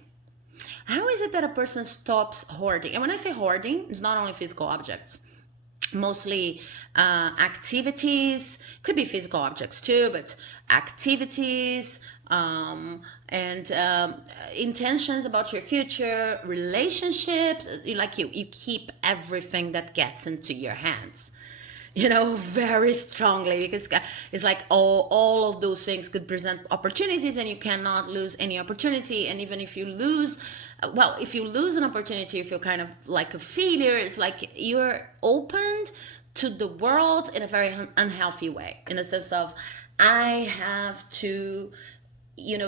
How is it that a person stops hoarding? And when I say hoarding, it's not only physical objects. Mostly activities, could be physical objects too, but activities and intentions about your future, relationships. Like you keep everything that gets into your hands, very strongly, because it's like all of those things could present opportunities, and you cannot lose any opportunity. And even if you lose, if you lose an opportunity, you feel kind of like a failure. It's like you're opened to the world in a very unhealthy way, in the sense of I have to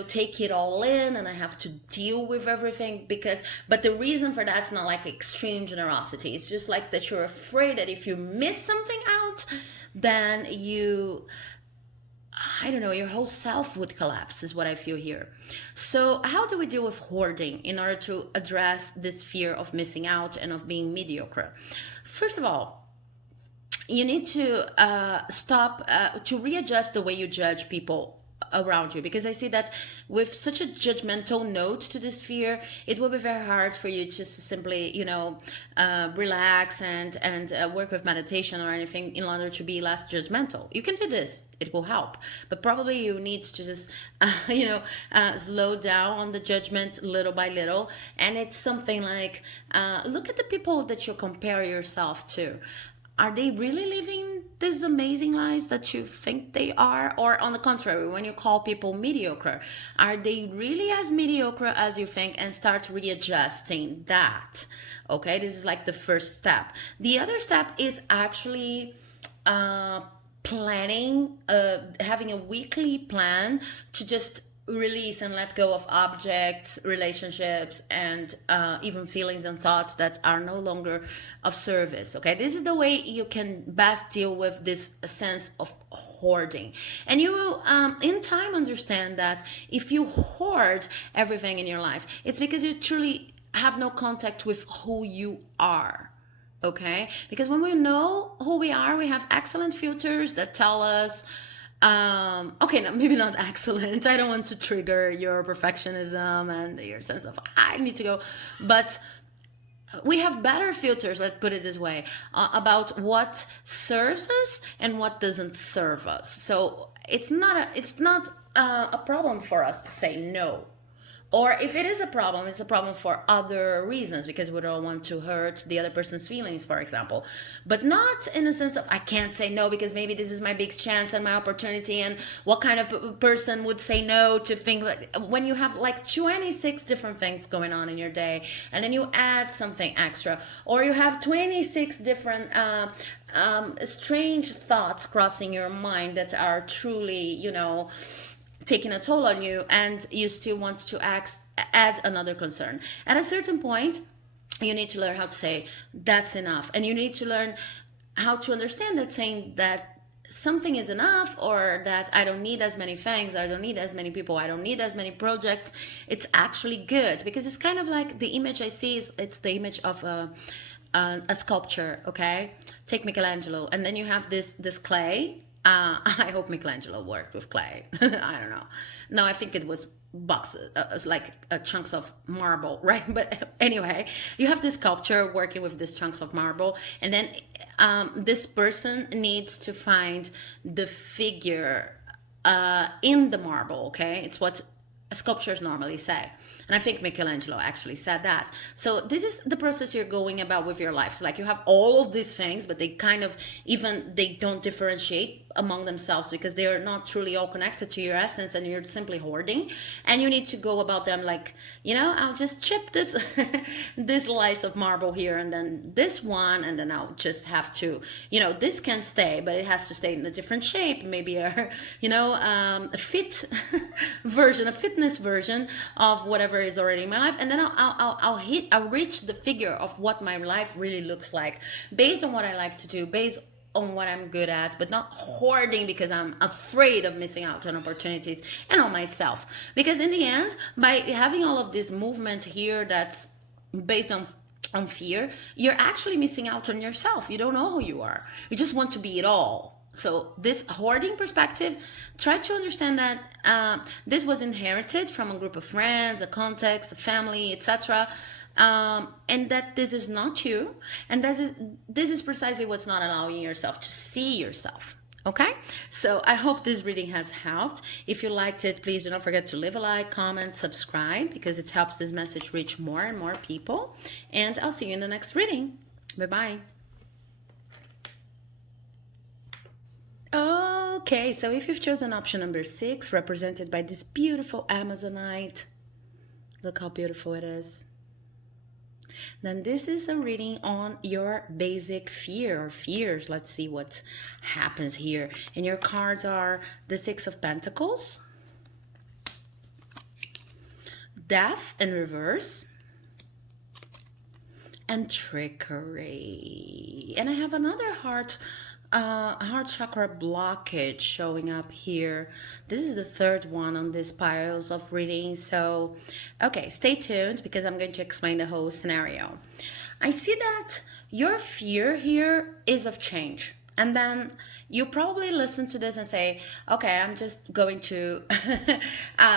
take it all in, and I have to deal with everything, but the reason for that's not like extreme generosity. It's just like that you're afraid that if you miss something out, then your whole self would collapse, is what I feel here. So how do we deal with hoarding in order to address this fear of missing out and of being mediocre? First of all, you need to stop to readjust the way you judge people around you, because I see that with such a judgmental note to this fear, it will be very hard for you just to simply, relax and work with meditation or anything in order to be less judgmental. You can do this, it will help, but probably you need to just slow down on the judgment little by little. And it's something like, look at the people that you compare yourself to. Are they really living these amazing lives that you think they are? Or on the contrary, when you call people mediocre, are they really as mediocre as you think? And start readjusting that. Okay, this is like the first step. The other step is actually planning, having a weekly plan to just release and let go of objects, relationships, and even feelings and thoughts that are no longer of service. Okay, this is the way you can best deal with this sense of hoarding. And you will in time understand that if you hoard everything in your life, it's because you truly have no contact with who you are. Okay, because when we know who we are, we have excellent filters that tell us, okay, no, maybe not excellent, I don't want to trigger your perfectionism and your sense of I need to go, but we have better filters, let's put it this way, about what serves us and what doesn't serve us. So it's not a problem for us to say no. Or if it is a problem, it's a problem for other reasons, because we don't want to hurt the other person's feelings, for example. But not in a sense of, I can't say no because maybe this is my big chance and my opportunity, and what kind of person would say no to things like, when you have like 26 different things going on in your day, and then you add something extra, or you have 26 different strange thoughts crossing your mind that are truly, taking a toll on you, and you still want to add another concern. At a certain point, you need to learn how to say that's enough, and you need to learn how to understand that saying that something is enough, or that I don't need as many things, I don't need as many people, I don't need as many projects, it's actually good. Because it's kind of like the image I see is, it's the image of a sculpture. Okay, take Michelangelo, and then you have this clay. I hope Michelangelo worked with clay. I don't know. No, I think it was boxes, like chunks of marble, right? But anyway, you have this sculpture working with these chunks of marble, and then this person needs to find the figure in the marble. Okay, it's what sculptures normally say. And I think Michelangelo actually said that. So this is the process you're going about with your life. It's like you have all of these things, but they kind of, even they don't differentiate among themselves, because they are not truly all connected to your essence, and you're simply hoarding. And you need to go about them like, I'll just chip this this slice of marble here, and then this one, and then I'll just have to, this can stay, but it has to stay in a different shape, maybe a fit version, a fitness version of whatever is already in my life. And then I'll reach the figure of what my life really looks like, based on what I like to do, based on what I'm good at, but not hoarding because I'm afraid of missing out on opportunities and on myself. Because in the end, by having all of this movement here that's based on fear, you're actually missing out on yourself. You don't know who you are. You just want to be it all. So this hoarding perspective, try to understand that this was inherited from a group of friends, a context, a family, etc. And that this is not you, and this is precisely what's not allowing yourself to see yourself. Okay, so I hope this reading has helped. If you liked it, please do not forget to leave a like, comment, subscribe, because it helps this message reach more and more people. And I'll see you in the next reading. Bye-bye. Okay, so if you've chosen option number 6, represented by this beautiful Amazonite, look how beautiful it is, then this is a reading on your basic fear or fears. Let's see what happens here. And your cards are the 6 of Pentacles, Death in reverse, and Trickery. And I have another heart chakra blockage showing up here. This is the third one on this piles of readings. So, okay, stay tuned, because I'm going to explain the whole scenario. I see that your fear here is of change. And then you probably listen to this and say, okay, I'm just going to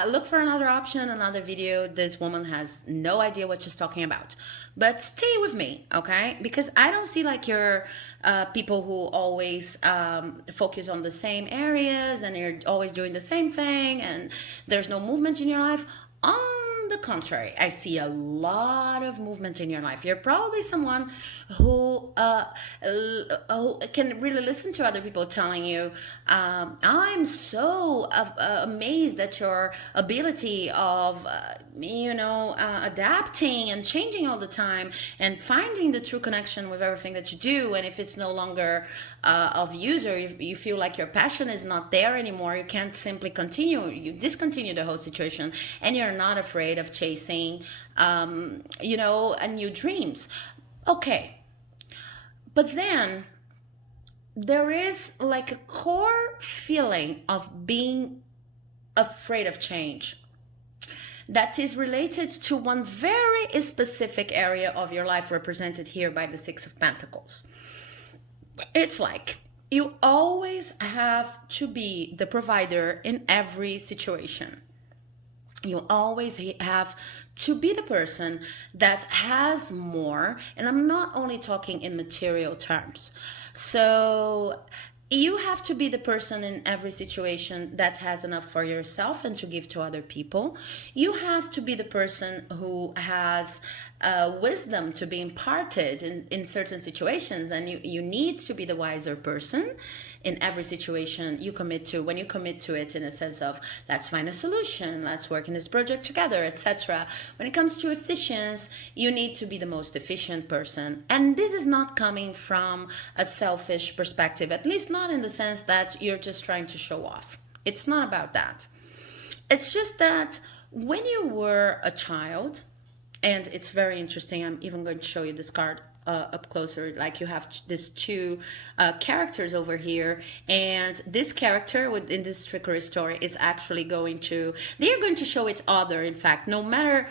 look for another option, another video. This woman has no idea what she's talking about. But stay with me, okay? Because I don't see like you're people who always focus on the same areas and you're always doing the same thing and there's no movement in your life. On the contrary, I see a lot of movement in your life. You're probably someone who can really listen to other people telling you, I'm so amazed at your ability of, adapting and changing all the time and finding the true connection with everything that you do. And if it's no longer of use, or you feel like your passion is not there anymore, you can't simply continue. You discontinue the whole situation, and you're not afraid of chasing, a new dreams. Okay, but then there is like a core feeling of being afraid of change that is related to one very specific area of your life, represented here by the Six of Pentacles. It's like you always have to be the provider in every situation. You always have to be the person that has more, and I'm not only talking in material terms. So you have to be the person in every situation that has enough for yourself and to give to other people. You have to be the person who has wisdom to be imparted in certain situations, and you need to be the wiser person in every situation you commit to. When you commit to it in a sense of, let's find a solution, let's work in this project together, etc. When it comes to efficiency, you need to be the most efficient person. And this is not coming from a selfish perspective, at least not in the sense that you're just trying to show off. It's not about that. It's just that when you were a child, and it's very interesting, I'm even going to show you this card up closer. Like you have these two characters over here, and this character within this trickery story is actually they are going to show each other. In fact, no matter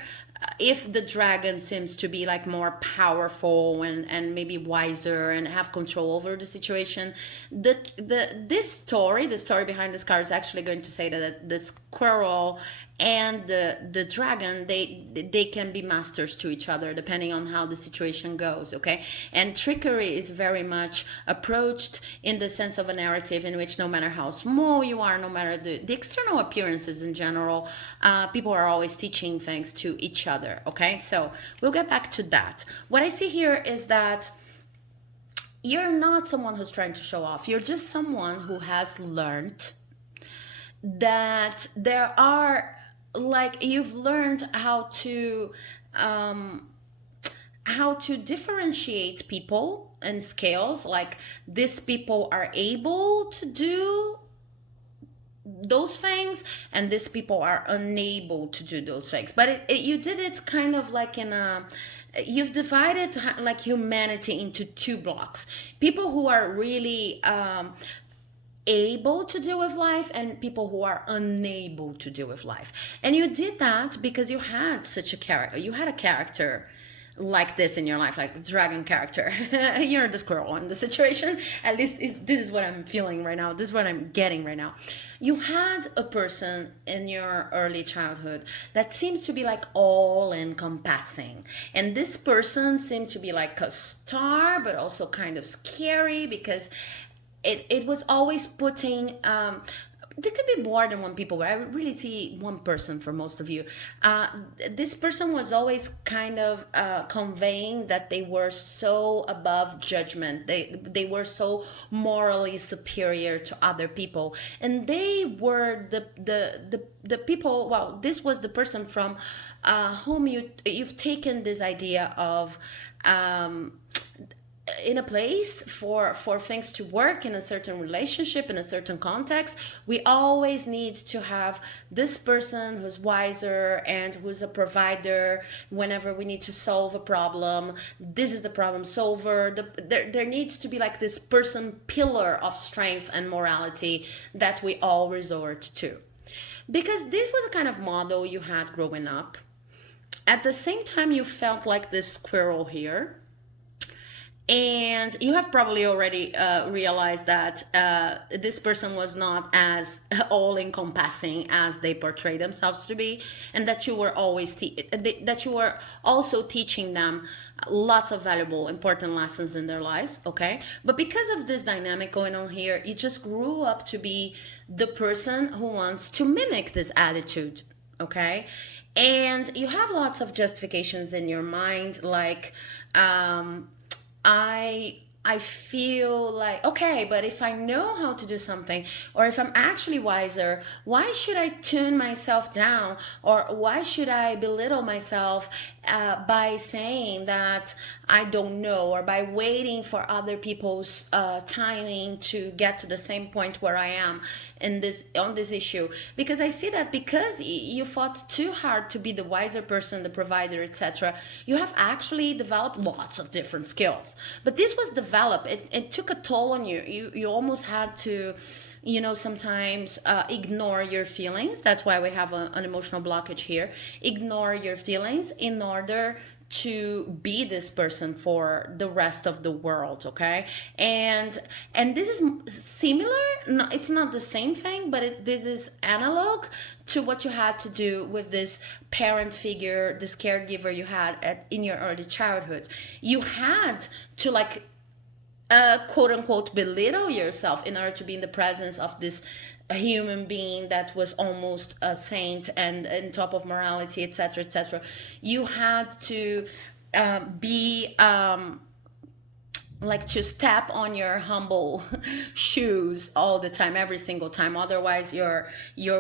if the dragon seems to be like more powerful and maybe wiser and have control over the situation, the story behind this card is actually going to say that the squirrel and the dragon, they can be masters to each other depending on how the situation goes, okay? And trickery is very much approached in the sense of a narrative in which no matter how small you are, no matter the external appearances in general, people are always teaching things to each other, okay? So we'll get back to that. What I see here is that you're not someone who's trying to show off. You're just someone who has learned that there are, like, you've learned how to differentiate people and scales. Like, these people are able to do those things and these people are unable to do those things. But you did it kind of like you've divided like humanity into two blocks: people who are really able to deal with life and people who are unable to deal with life. And you did that because you had such a character. You had a character like this in your life, like the dragon character. You're the squirrel in the situation. At least this is what I'm feeling right now. This is what I'm getting right now. You had a person in your early childhood that seems to be like all encompassing. And this person seemed to be like a star, but also kind of scary because it was always putting there could be more than one people, but I really see one person for most of you. This person was always kind of conveying that they were so above judgment. They were so morally superior to other people, and they were the people. Well, this was the person from whom you've taken this idea of. In a place for things to work in a certain relationship, in a certain context, we always need to have this person who's wiser and who's a provider. Whenever we need to solve a problem, this is the problem solver. There needs to be like this person, pillar of strength and morality that we all resort to, because this was a kind of model you had growing up. At the same time, you felt like this squirrel here. And you have probably already realized that this person was not as all encompassing as they portray themselves to be, and that you were always that you were also teaching them lots of valuable, important lessons in their lives. Okay, but because of this dynamic going on here, you just grew up to be the person who wants to mimic this attitude. Okay, and you have lots of justifications in your mind, like I feel like, okay, but if I know how to do something, or if I'm actually wiser, why should I tune myself down, or why should I belittle myself by saying that I don't know, or by waiting for other people's timing to get to the same point where I am in this on this issue? Because I see that because you fought too hard to be the wiser person, the provider, etc., you have actually developed lots of different skills. But this was developed. It took a toll on you. You almost had to, sometimes ignore your feelings. That's why we have an emotional blockage here. Ignore your feelings in order to be this person for the rest of the world. Okay, and this is similar. No, it's not the same thing, but this is analog to what you had to do with this parent figure, this caregiver you had in your early childhood. You had to, like, quote unquote, belittle yourself in order to be in the presence of this human being that was almost a saint and on top of morality, etc., etc. You had to be like, to step on your humble shoes all the time, every single time. Otherwise, your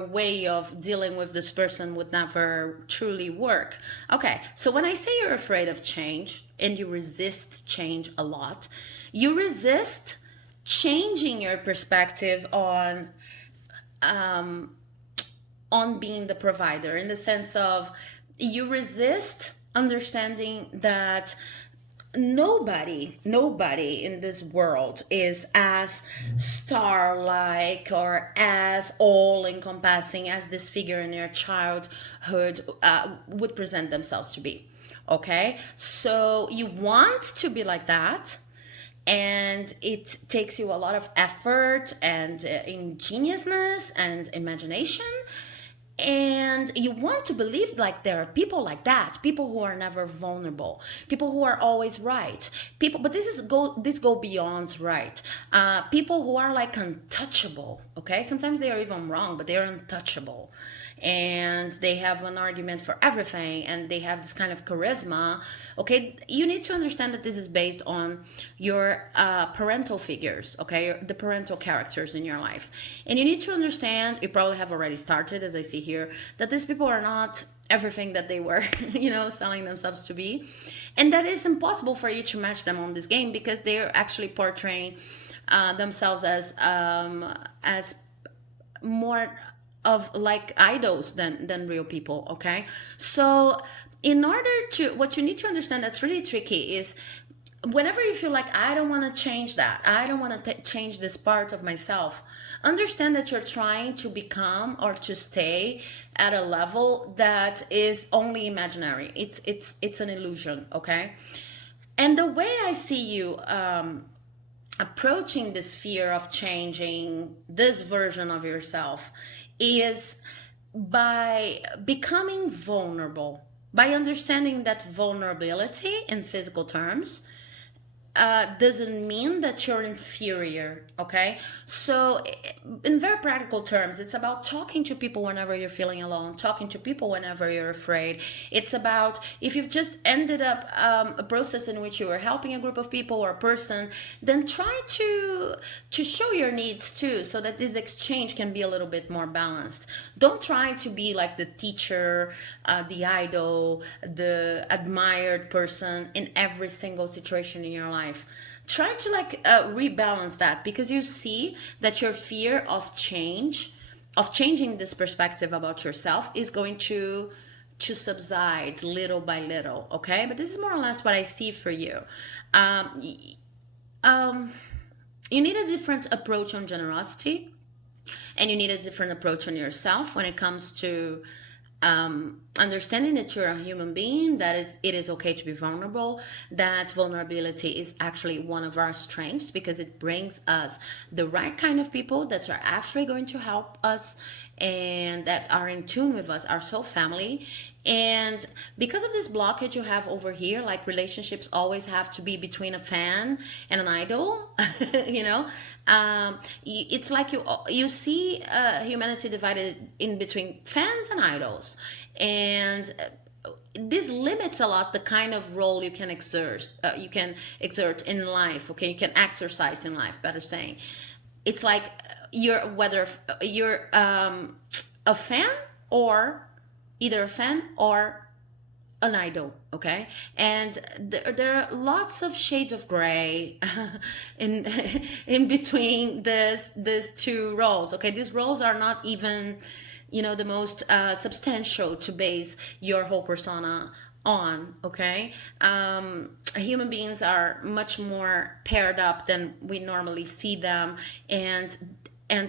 way of dealing with this person would never truly work. Okay, so when I say you're afraid of change and you resist change a lot, you resist changing your perspective on being the provider, in the sense of you resist understanding that nobody in this world is as star-like or as all-encompassing as this figure in your childhood would present themselves to be. Okay, so you want to be like that, and it takes you a lot of effort and ingeniousness and imagination, and you want to believe like there are people like that, people who are never vulnerable, people who are always right, people, but this go beyond right, people who are like untouchable. Okay, sometimes they are even wrong, but they are untouchable, and they have an argument for everything, and they have this kind of charisma. Okay, you need to understand that this is based on your parental figures, okay, the parental characters in your life. And you need to understand, you probably have already started, as I see here, that these people are not everything that they were selling themselves to be, and that it's impossible for you to match them on this game, because they're actually portraying themselves as more of like idols than real people. Okay, so in order to, what you need to understand that's really tricky is, whenever you feel like, I don't want to change that, I don't want to change this part of myself, understand that you're trying to become or to stay at a level that is only imaginary. It's an illusion. Okay, and the way I see you approaching this fear of changing this version of yourself is by becoming vulnerable, by understanding that vulnerability in physical terms doesn't mean that you're inferior. Okay, so in very practical terms, it's about talking to people whenever you're feeling alone, talking to people whenever you're afraid. It's about, if you've just ended up a process in which you were helping a group of people or a person, then try to show your needs too, so that this exchange can be a little bit more balanced. Don't try to be like the teacher, the idol, the admired person in every single situation in your life. Try to rebalance that, because you see that your fear of change, of changing this perspective about yourself, is going to subside little by little. Okay, but this is more or less what I see for you. You need a different approach on generosity, and you need a different approach on yourself when it comes to understanding that you're a human being, that it is okay to be vulnerable, that vulnerability is actually one of our strengths because it brings us the right kind of people that are actually going to help us and that are in tune with us, our soul family. And because of this blockage you have over here, like relationships always have to be between a fan and an idol, you know, it's like you see humanity divided in between fans and idols, and this limits a lot the kind of role you can exert in life. Okay, you can exercise in life, better saying. It's like you're whether you're a fan or either a fan or an idol. Okay, and there are lots of shades of gray in in between these two roles. Okay, these roles are not even, you know, the most substantial to base your whole persona on. Okay, human beings are much more paired up than we normally see them, and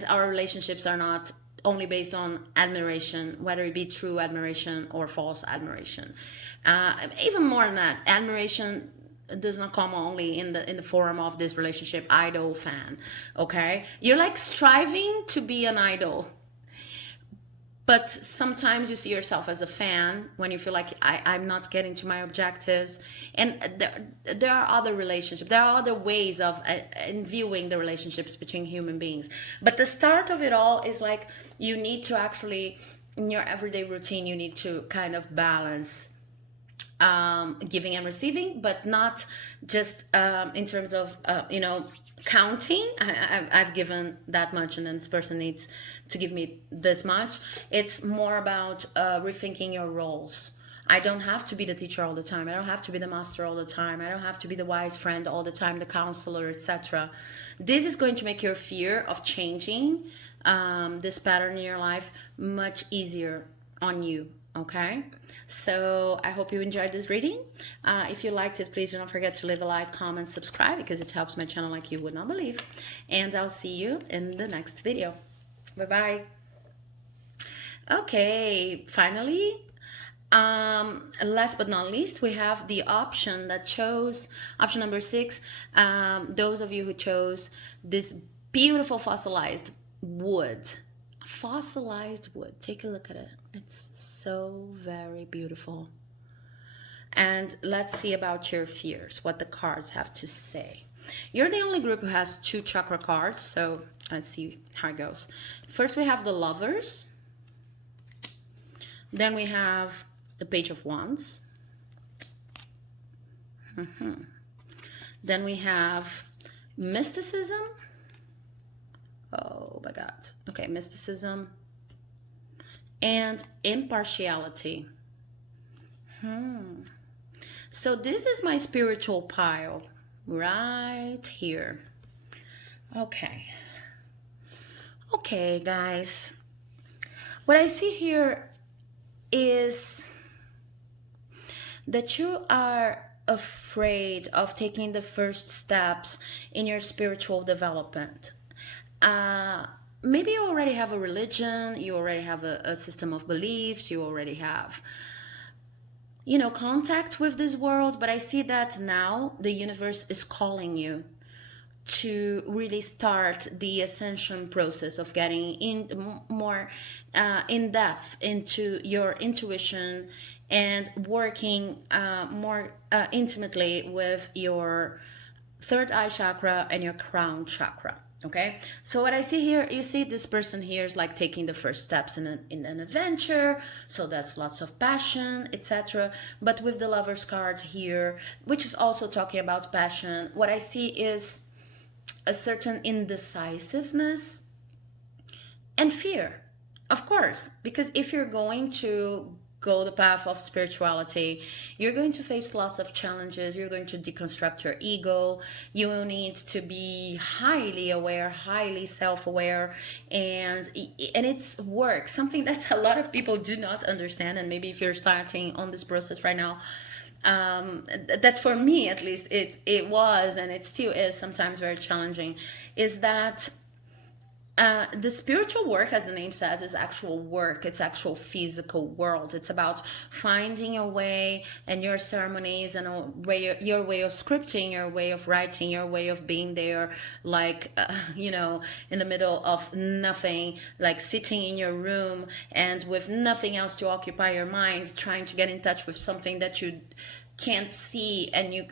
our relationships are not only based on admiration, whether it be true admiration or false admiration. Even more than that, admiration does not come only in the form of this relationship idol fan. Okay, you're like striving to be an idol, but sometimes you see yourself as a fan when you feel like I'm not getting to my objectives. And there are other relationships, there are other ways of viewing the relationships between human beings. But the start of it all is like you need to actually, in your everyday routine, you need to kind of balance giving and receiving, but not just in terms of, you know, counting. I've given that much and then this person needs to give me this much. It's more about rethinking your roles. I don't have to be the teacher all the time. I don't have to be the master all the time. I don't have to be the wise friend all the time, the counselor, etc. This is going to make your fear of changing this pattern in your life much easier on you. Okay, so I hope you enjoyed this reading. If you liked it, please do not forget to leave a like, comment, subscribe, because it helps my channel like you would not believe. And I'll see you in the next video. Bye bye. Okay, finally, last but not least, we have the option that chose option number 6. Those of you who chose this beautiful fossilized wood. Fossilized wood, take a look at it. It's so very beautiful. And let's see about your fears, what the cards have to say. You're the only group who has 2 chakra cards, so let's see how it goes. First we have the Lovers, then we have the Page of Wands, then we have Mysticism. Oh my God. Okay, Mysticism and Impartiality. So this is my spiritual pile right here. Okay. Okay, guys. What I see here is that you are afraid of taking the first steps in your spiritual development. Maybe you already have a religion, you already have a system of beliefs, you already have, you know, contact with this world, but I see that now the universe is calling you to really start the ascension process of getting in more in depth into your intuition and working more intimately with your third eye chakra and your crown chakra. Okay, so what I see here, you see this person here is like taking the first steps in an adventure, so that's lots of passion, etc. But with the Lover's card here, which is also talking about passion, what I see is a certain indecisiveness and fear, of course, because if you're going to go the path of spirituality, you're going to face lots of challenges. You're going to deconstruct your ego. You will need to be highly aware, highly self-aware, and it's work, something that a lot of people do not understand. And maybe if you're starting on this process right now, that for me at least it was, and it still is sometimes very challenging, is that The spiritual work, as the name says, is actual work. It's actual physical world. It's about finding a way and your ceremonies and a way, your way of scripting, your way of writing, your way of being there, like, in the middle of nothing, like sitting in your room and with nothing else to occupy your mind, trying to get in touch with something that you can't see, and you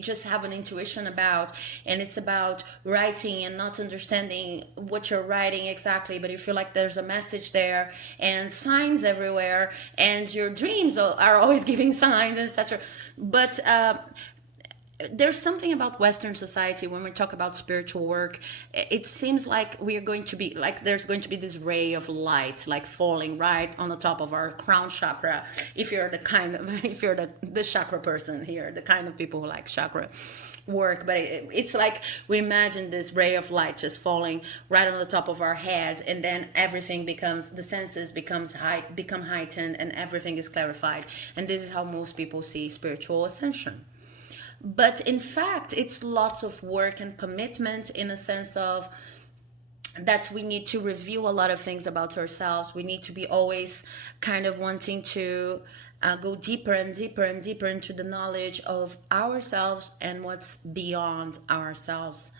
just have an intuition about, and it's about writing and not understanding what you're writing exactly, but you feel like there's a message there and signs everywhere, and your dreams are always giving signs, etc. But there's something about Western society when we talk about spiritual work. It seems like we are going to be like, there's going to be this ray of light like falling right on the top of our crown chakra. If you're the kind of if you're the chakra person here, the kind of people who like chakra work. But it's like we imagine this ray of light just falling right on the top of our head, and then everything becomes, the senses become heightened, and everything is clarified. And this is how most people see spiritual ascension. But in fact, it's lots of work and commitment, in a sense of that we need to review a lot of things about ourselves. We need to be always kind of wanting to go deeper and deeper and deeper into the knowledge of ourselves and what's beyond ourselves,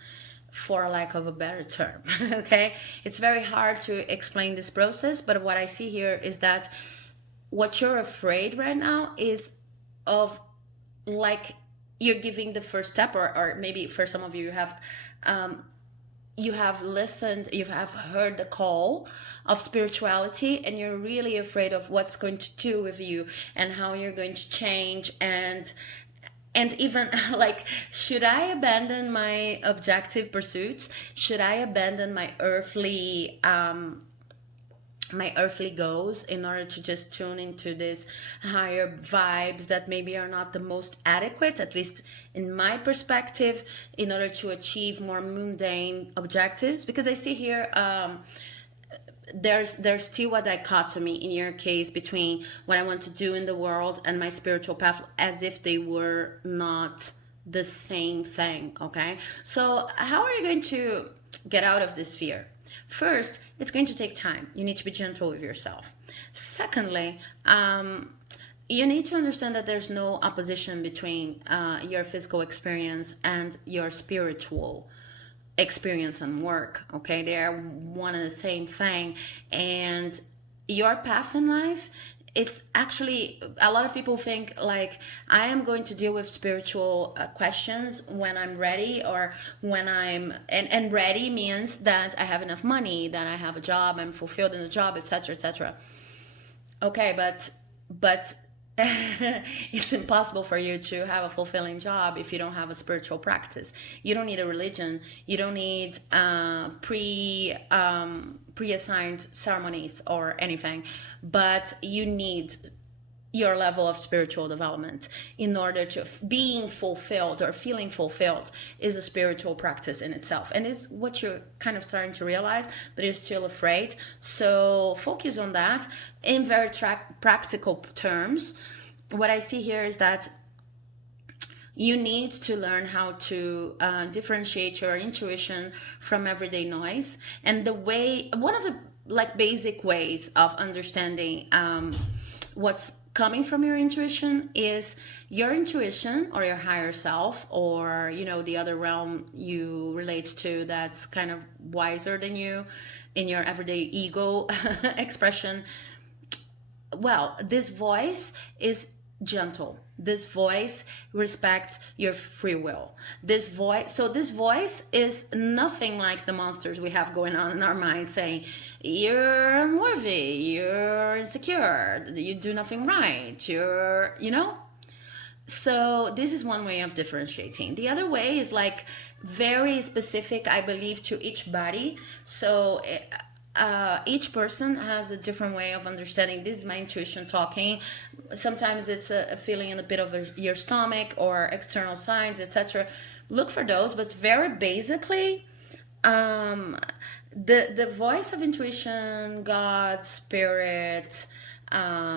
for lack of a better term. Okay, it's very hard to explain this process, but what I see here is that what you're afraid right now is of, like, you're giving the first step, or maybe for some of you, you have listened, you have heard the call of spirituality, and you're really afraid of what's going to do with you and how you're going to change, and even like, should I abandon my objective pursuits? Should I abandon my earthly goals in order to just tune into these higher vibes that maybe are not the most adequate, at least in my perspective, in order to achieve more mundane objectives? Because I see here, there's still a dichotomy in your case between what I want to do in the world and my spiritual path, as if they were not the same thing. Okay, so how are you going to get out of this fear? First, it's going to take time. You need to be gentle with yourself. Secondly, you need to understand that there's no opposition between your physical experience and your spiritual experience and work. Okay, they are one and the same thing. And your path in life, it's actually, a lot of people think like, I am going to deal with spiritual questions when I'm ready, or when I'm, and ready means that I have enough money, that I have a job, I'm fulfilled in the job, etc., etc. Okay, but it's impossible for you to have a fulfilling job if you don't have a spiritual practice. You don't need a religion. You don't need pre-assigned ceremonies or anything, but you need your level of spiritual development in order to being fulfilled, or feeling fulfilled is a spiritual practice in itself, and is what you're kind of starting to realize, but you're still afraid. So focus on that. In very practical terms, what I see here is that you need to learn how to differentiate your intuition from everyday noise. And one of the like basic ways of understanding what's coming from your intuition is your intuition, or your higher self, or the other realm you relate to that's kind of wiser than you in your everyday ego expression. Well, this voice is gentle. This voice respects your free will. This voice is nothing like the monsters we have going on in our minds saying, you're unworthy, you're insecure, you do nothing right, So this is one way of differentiating. The other way is like very specific, I believe, to each body. So each person has a different way of understanding. This is my intuition talking. Sometimes it's a feeling in a bit of your stomach, or external signs, etc. Look for those, but very basically, the voice of intuition, God, spirit,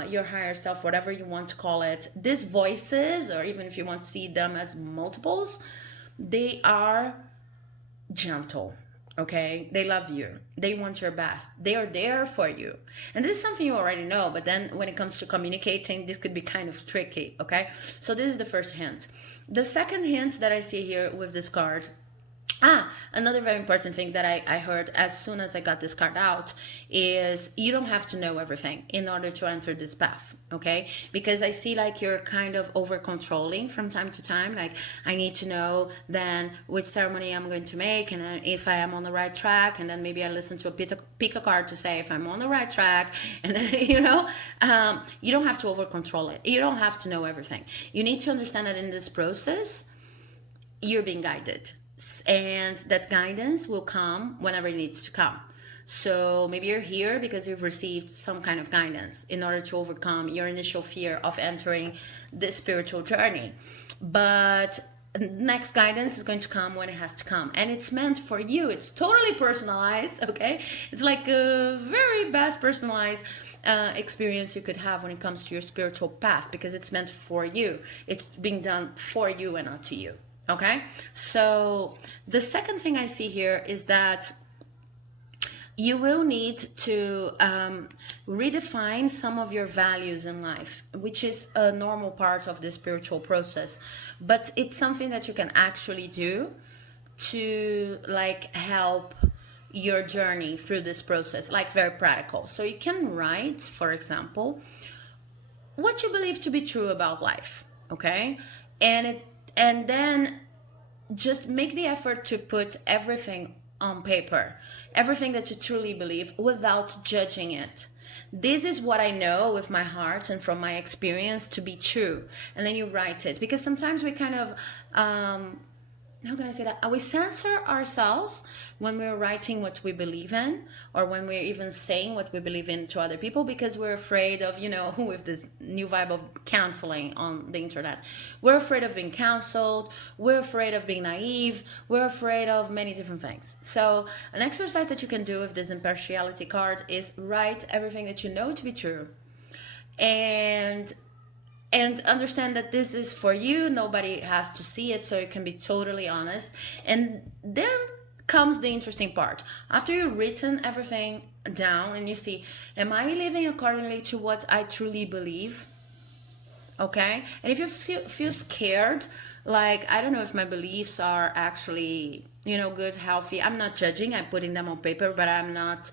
your higher self, whatever you want to call it, these voices, or even if you want to see them as multiples, they are gentle. Okay, they love you, they want your best, they are there for you. And this is something you already know, but then when it comes to communicating, this could be kind of tricky. Okay, so this is the first hint. The second hint that I see here with this card, another very important thing that I heard as soon as I got this card out is you don't have to know everything in order to enter this path, okay? Because I see like you're kind of over controlling from time to time. Like, I need to know then which ceremony I'm going to make, and if I am on the right track, and then maybe I listen to pick a card to say if I'm on the right track, and then, you know, you don't have to over control it. You don't have to know everything. You need to understand that in this process, you're being guided, and that guidance will come whenever it needs to come. So maybe you're here because you've received some kind of guidance in order to overcome your initial fear of entering this spiritual journey. But next guidance is going to come when it has to come, and it's meant for you. It's totally personalized, okay? It's like a very best personalized experience you could have when it comes to your spiritual path, because it's meant for you. It's being done for you and not to you. Okay, so the second thing I see here is that you will need to redefine some of your values in life, which is a normal part of the spiritual process. But it's something that you can actually do to like help your journey through this process, like very practical. So you can write, for example, what you believe to be true about life, okay? And then just make the effort to put everything on paper, everything that you truly believe without judging it. This is what I know with my heart and from my experience to be true. And then you write it, because sometimes we kind of, how can I say that? We censor ourselves when we're writing what we believe in, or when we're even saying what we believe in to other people, because we're afraid of, you know, with this new vibe of canceling on the internet. We're afraid of being canceled. We're afraid of being naive. We're afraid of many different things. So an exercise that you can do with this impartiality card is write everything that you know to be true. And understand that this is for you. Nobody has to see it, so you can be totally honest. And then comes the interesting part. After you've written everything down and you see, am I living accordingly to what I truly believe? Okay, and if you feel scared, like, I don't know if my beliefs are actually, you know, good, healthy, I'm not judging, I'm putting them on paper, but I'm not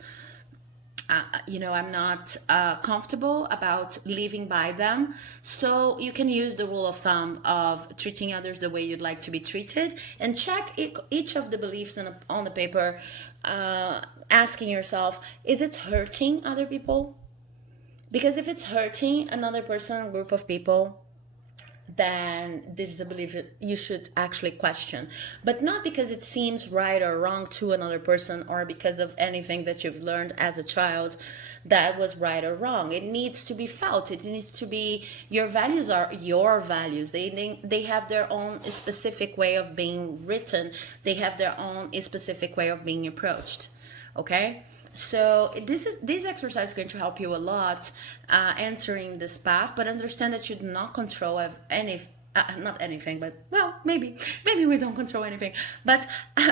I'm not comfortable about living by them. So you can use the rule of thumb of treating others the way you'd like to be treated, and check each of the beliefs on the paper, asking yourself, is it hurting other people? Because if it's hurting another person, group of people, then this is a belief that you should actually question. But not because it seems right or wrong to another person, or because of anything that you've learned as a child that was right or wrong. It needs to be felt. It needs to be, your values are your values. They have their own specific way of being written. They have their own specific way of being approached. Okay? So this exercise is going to help you a lot entering this path, but understand that you do not control not anything, but, well, maybe we don't control anything, but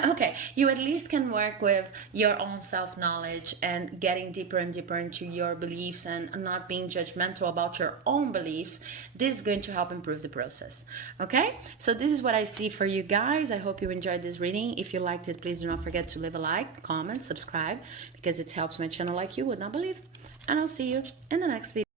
okay, you at least can work with your own self-knowledge and getting deeper and deeper into your beliefs and not being judgmental about your own beliefs. This is going to help improve the process. Okay, so this is what I see for you guys. I hope you enjoyed this reading. If you liked it, please do not forget to leave a like, comment, subscribe, because it helps my channel like you would not believe. And I'll see you in the next video.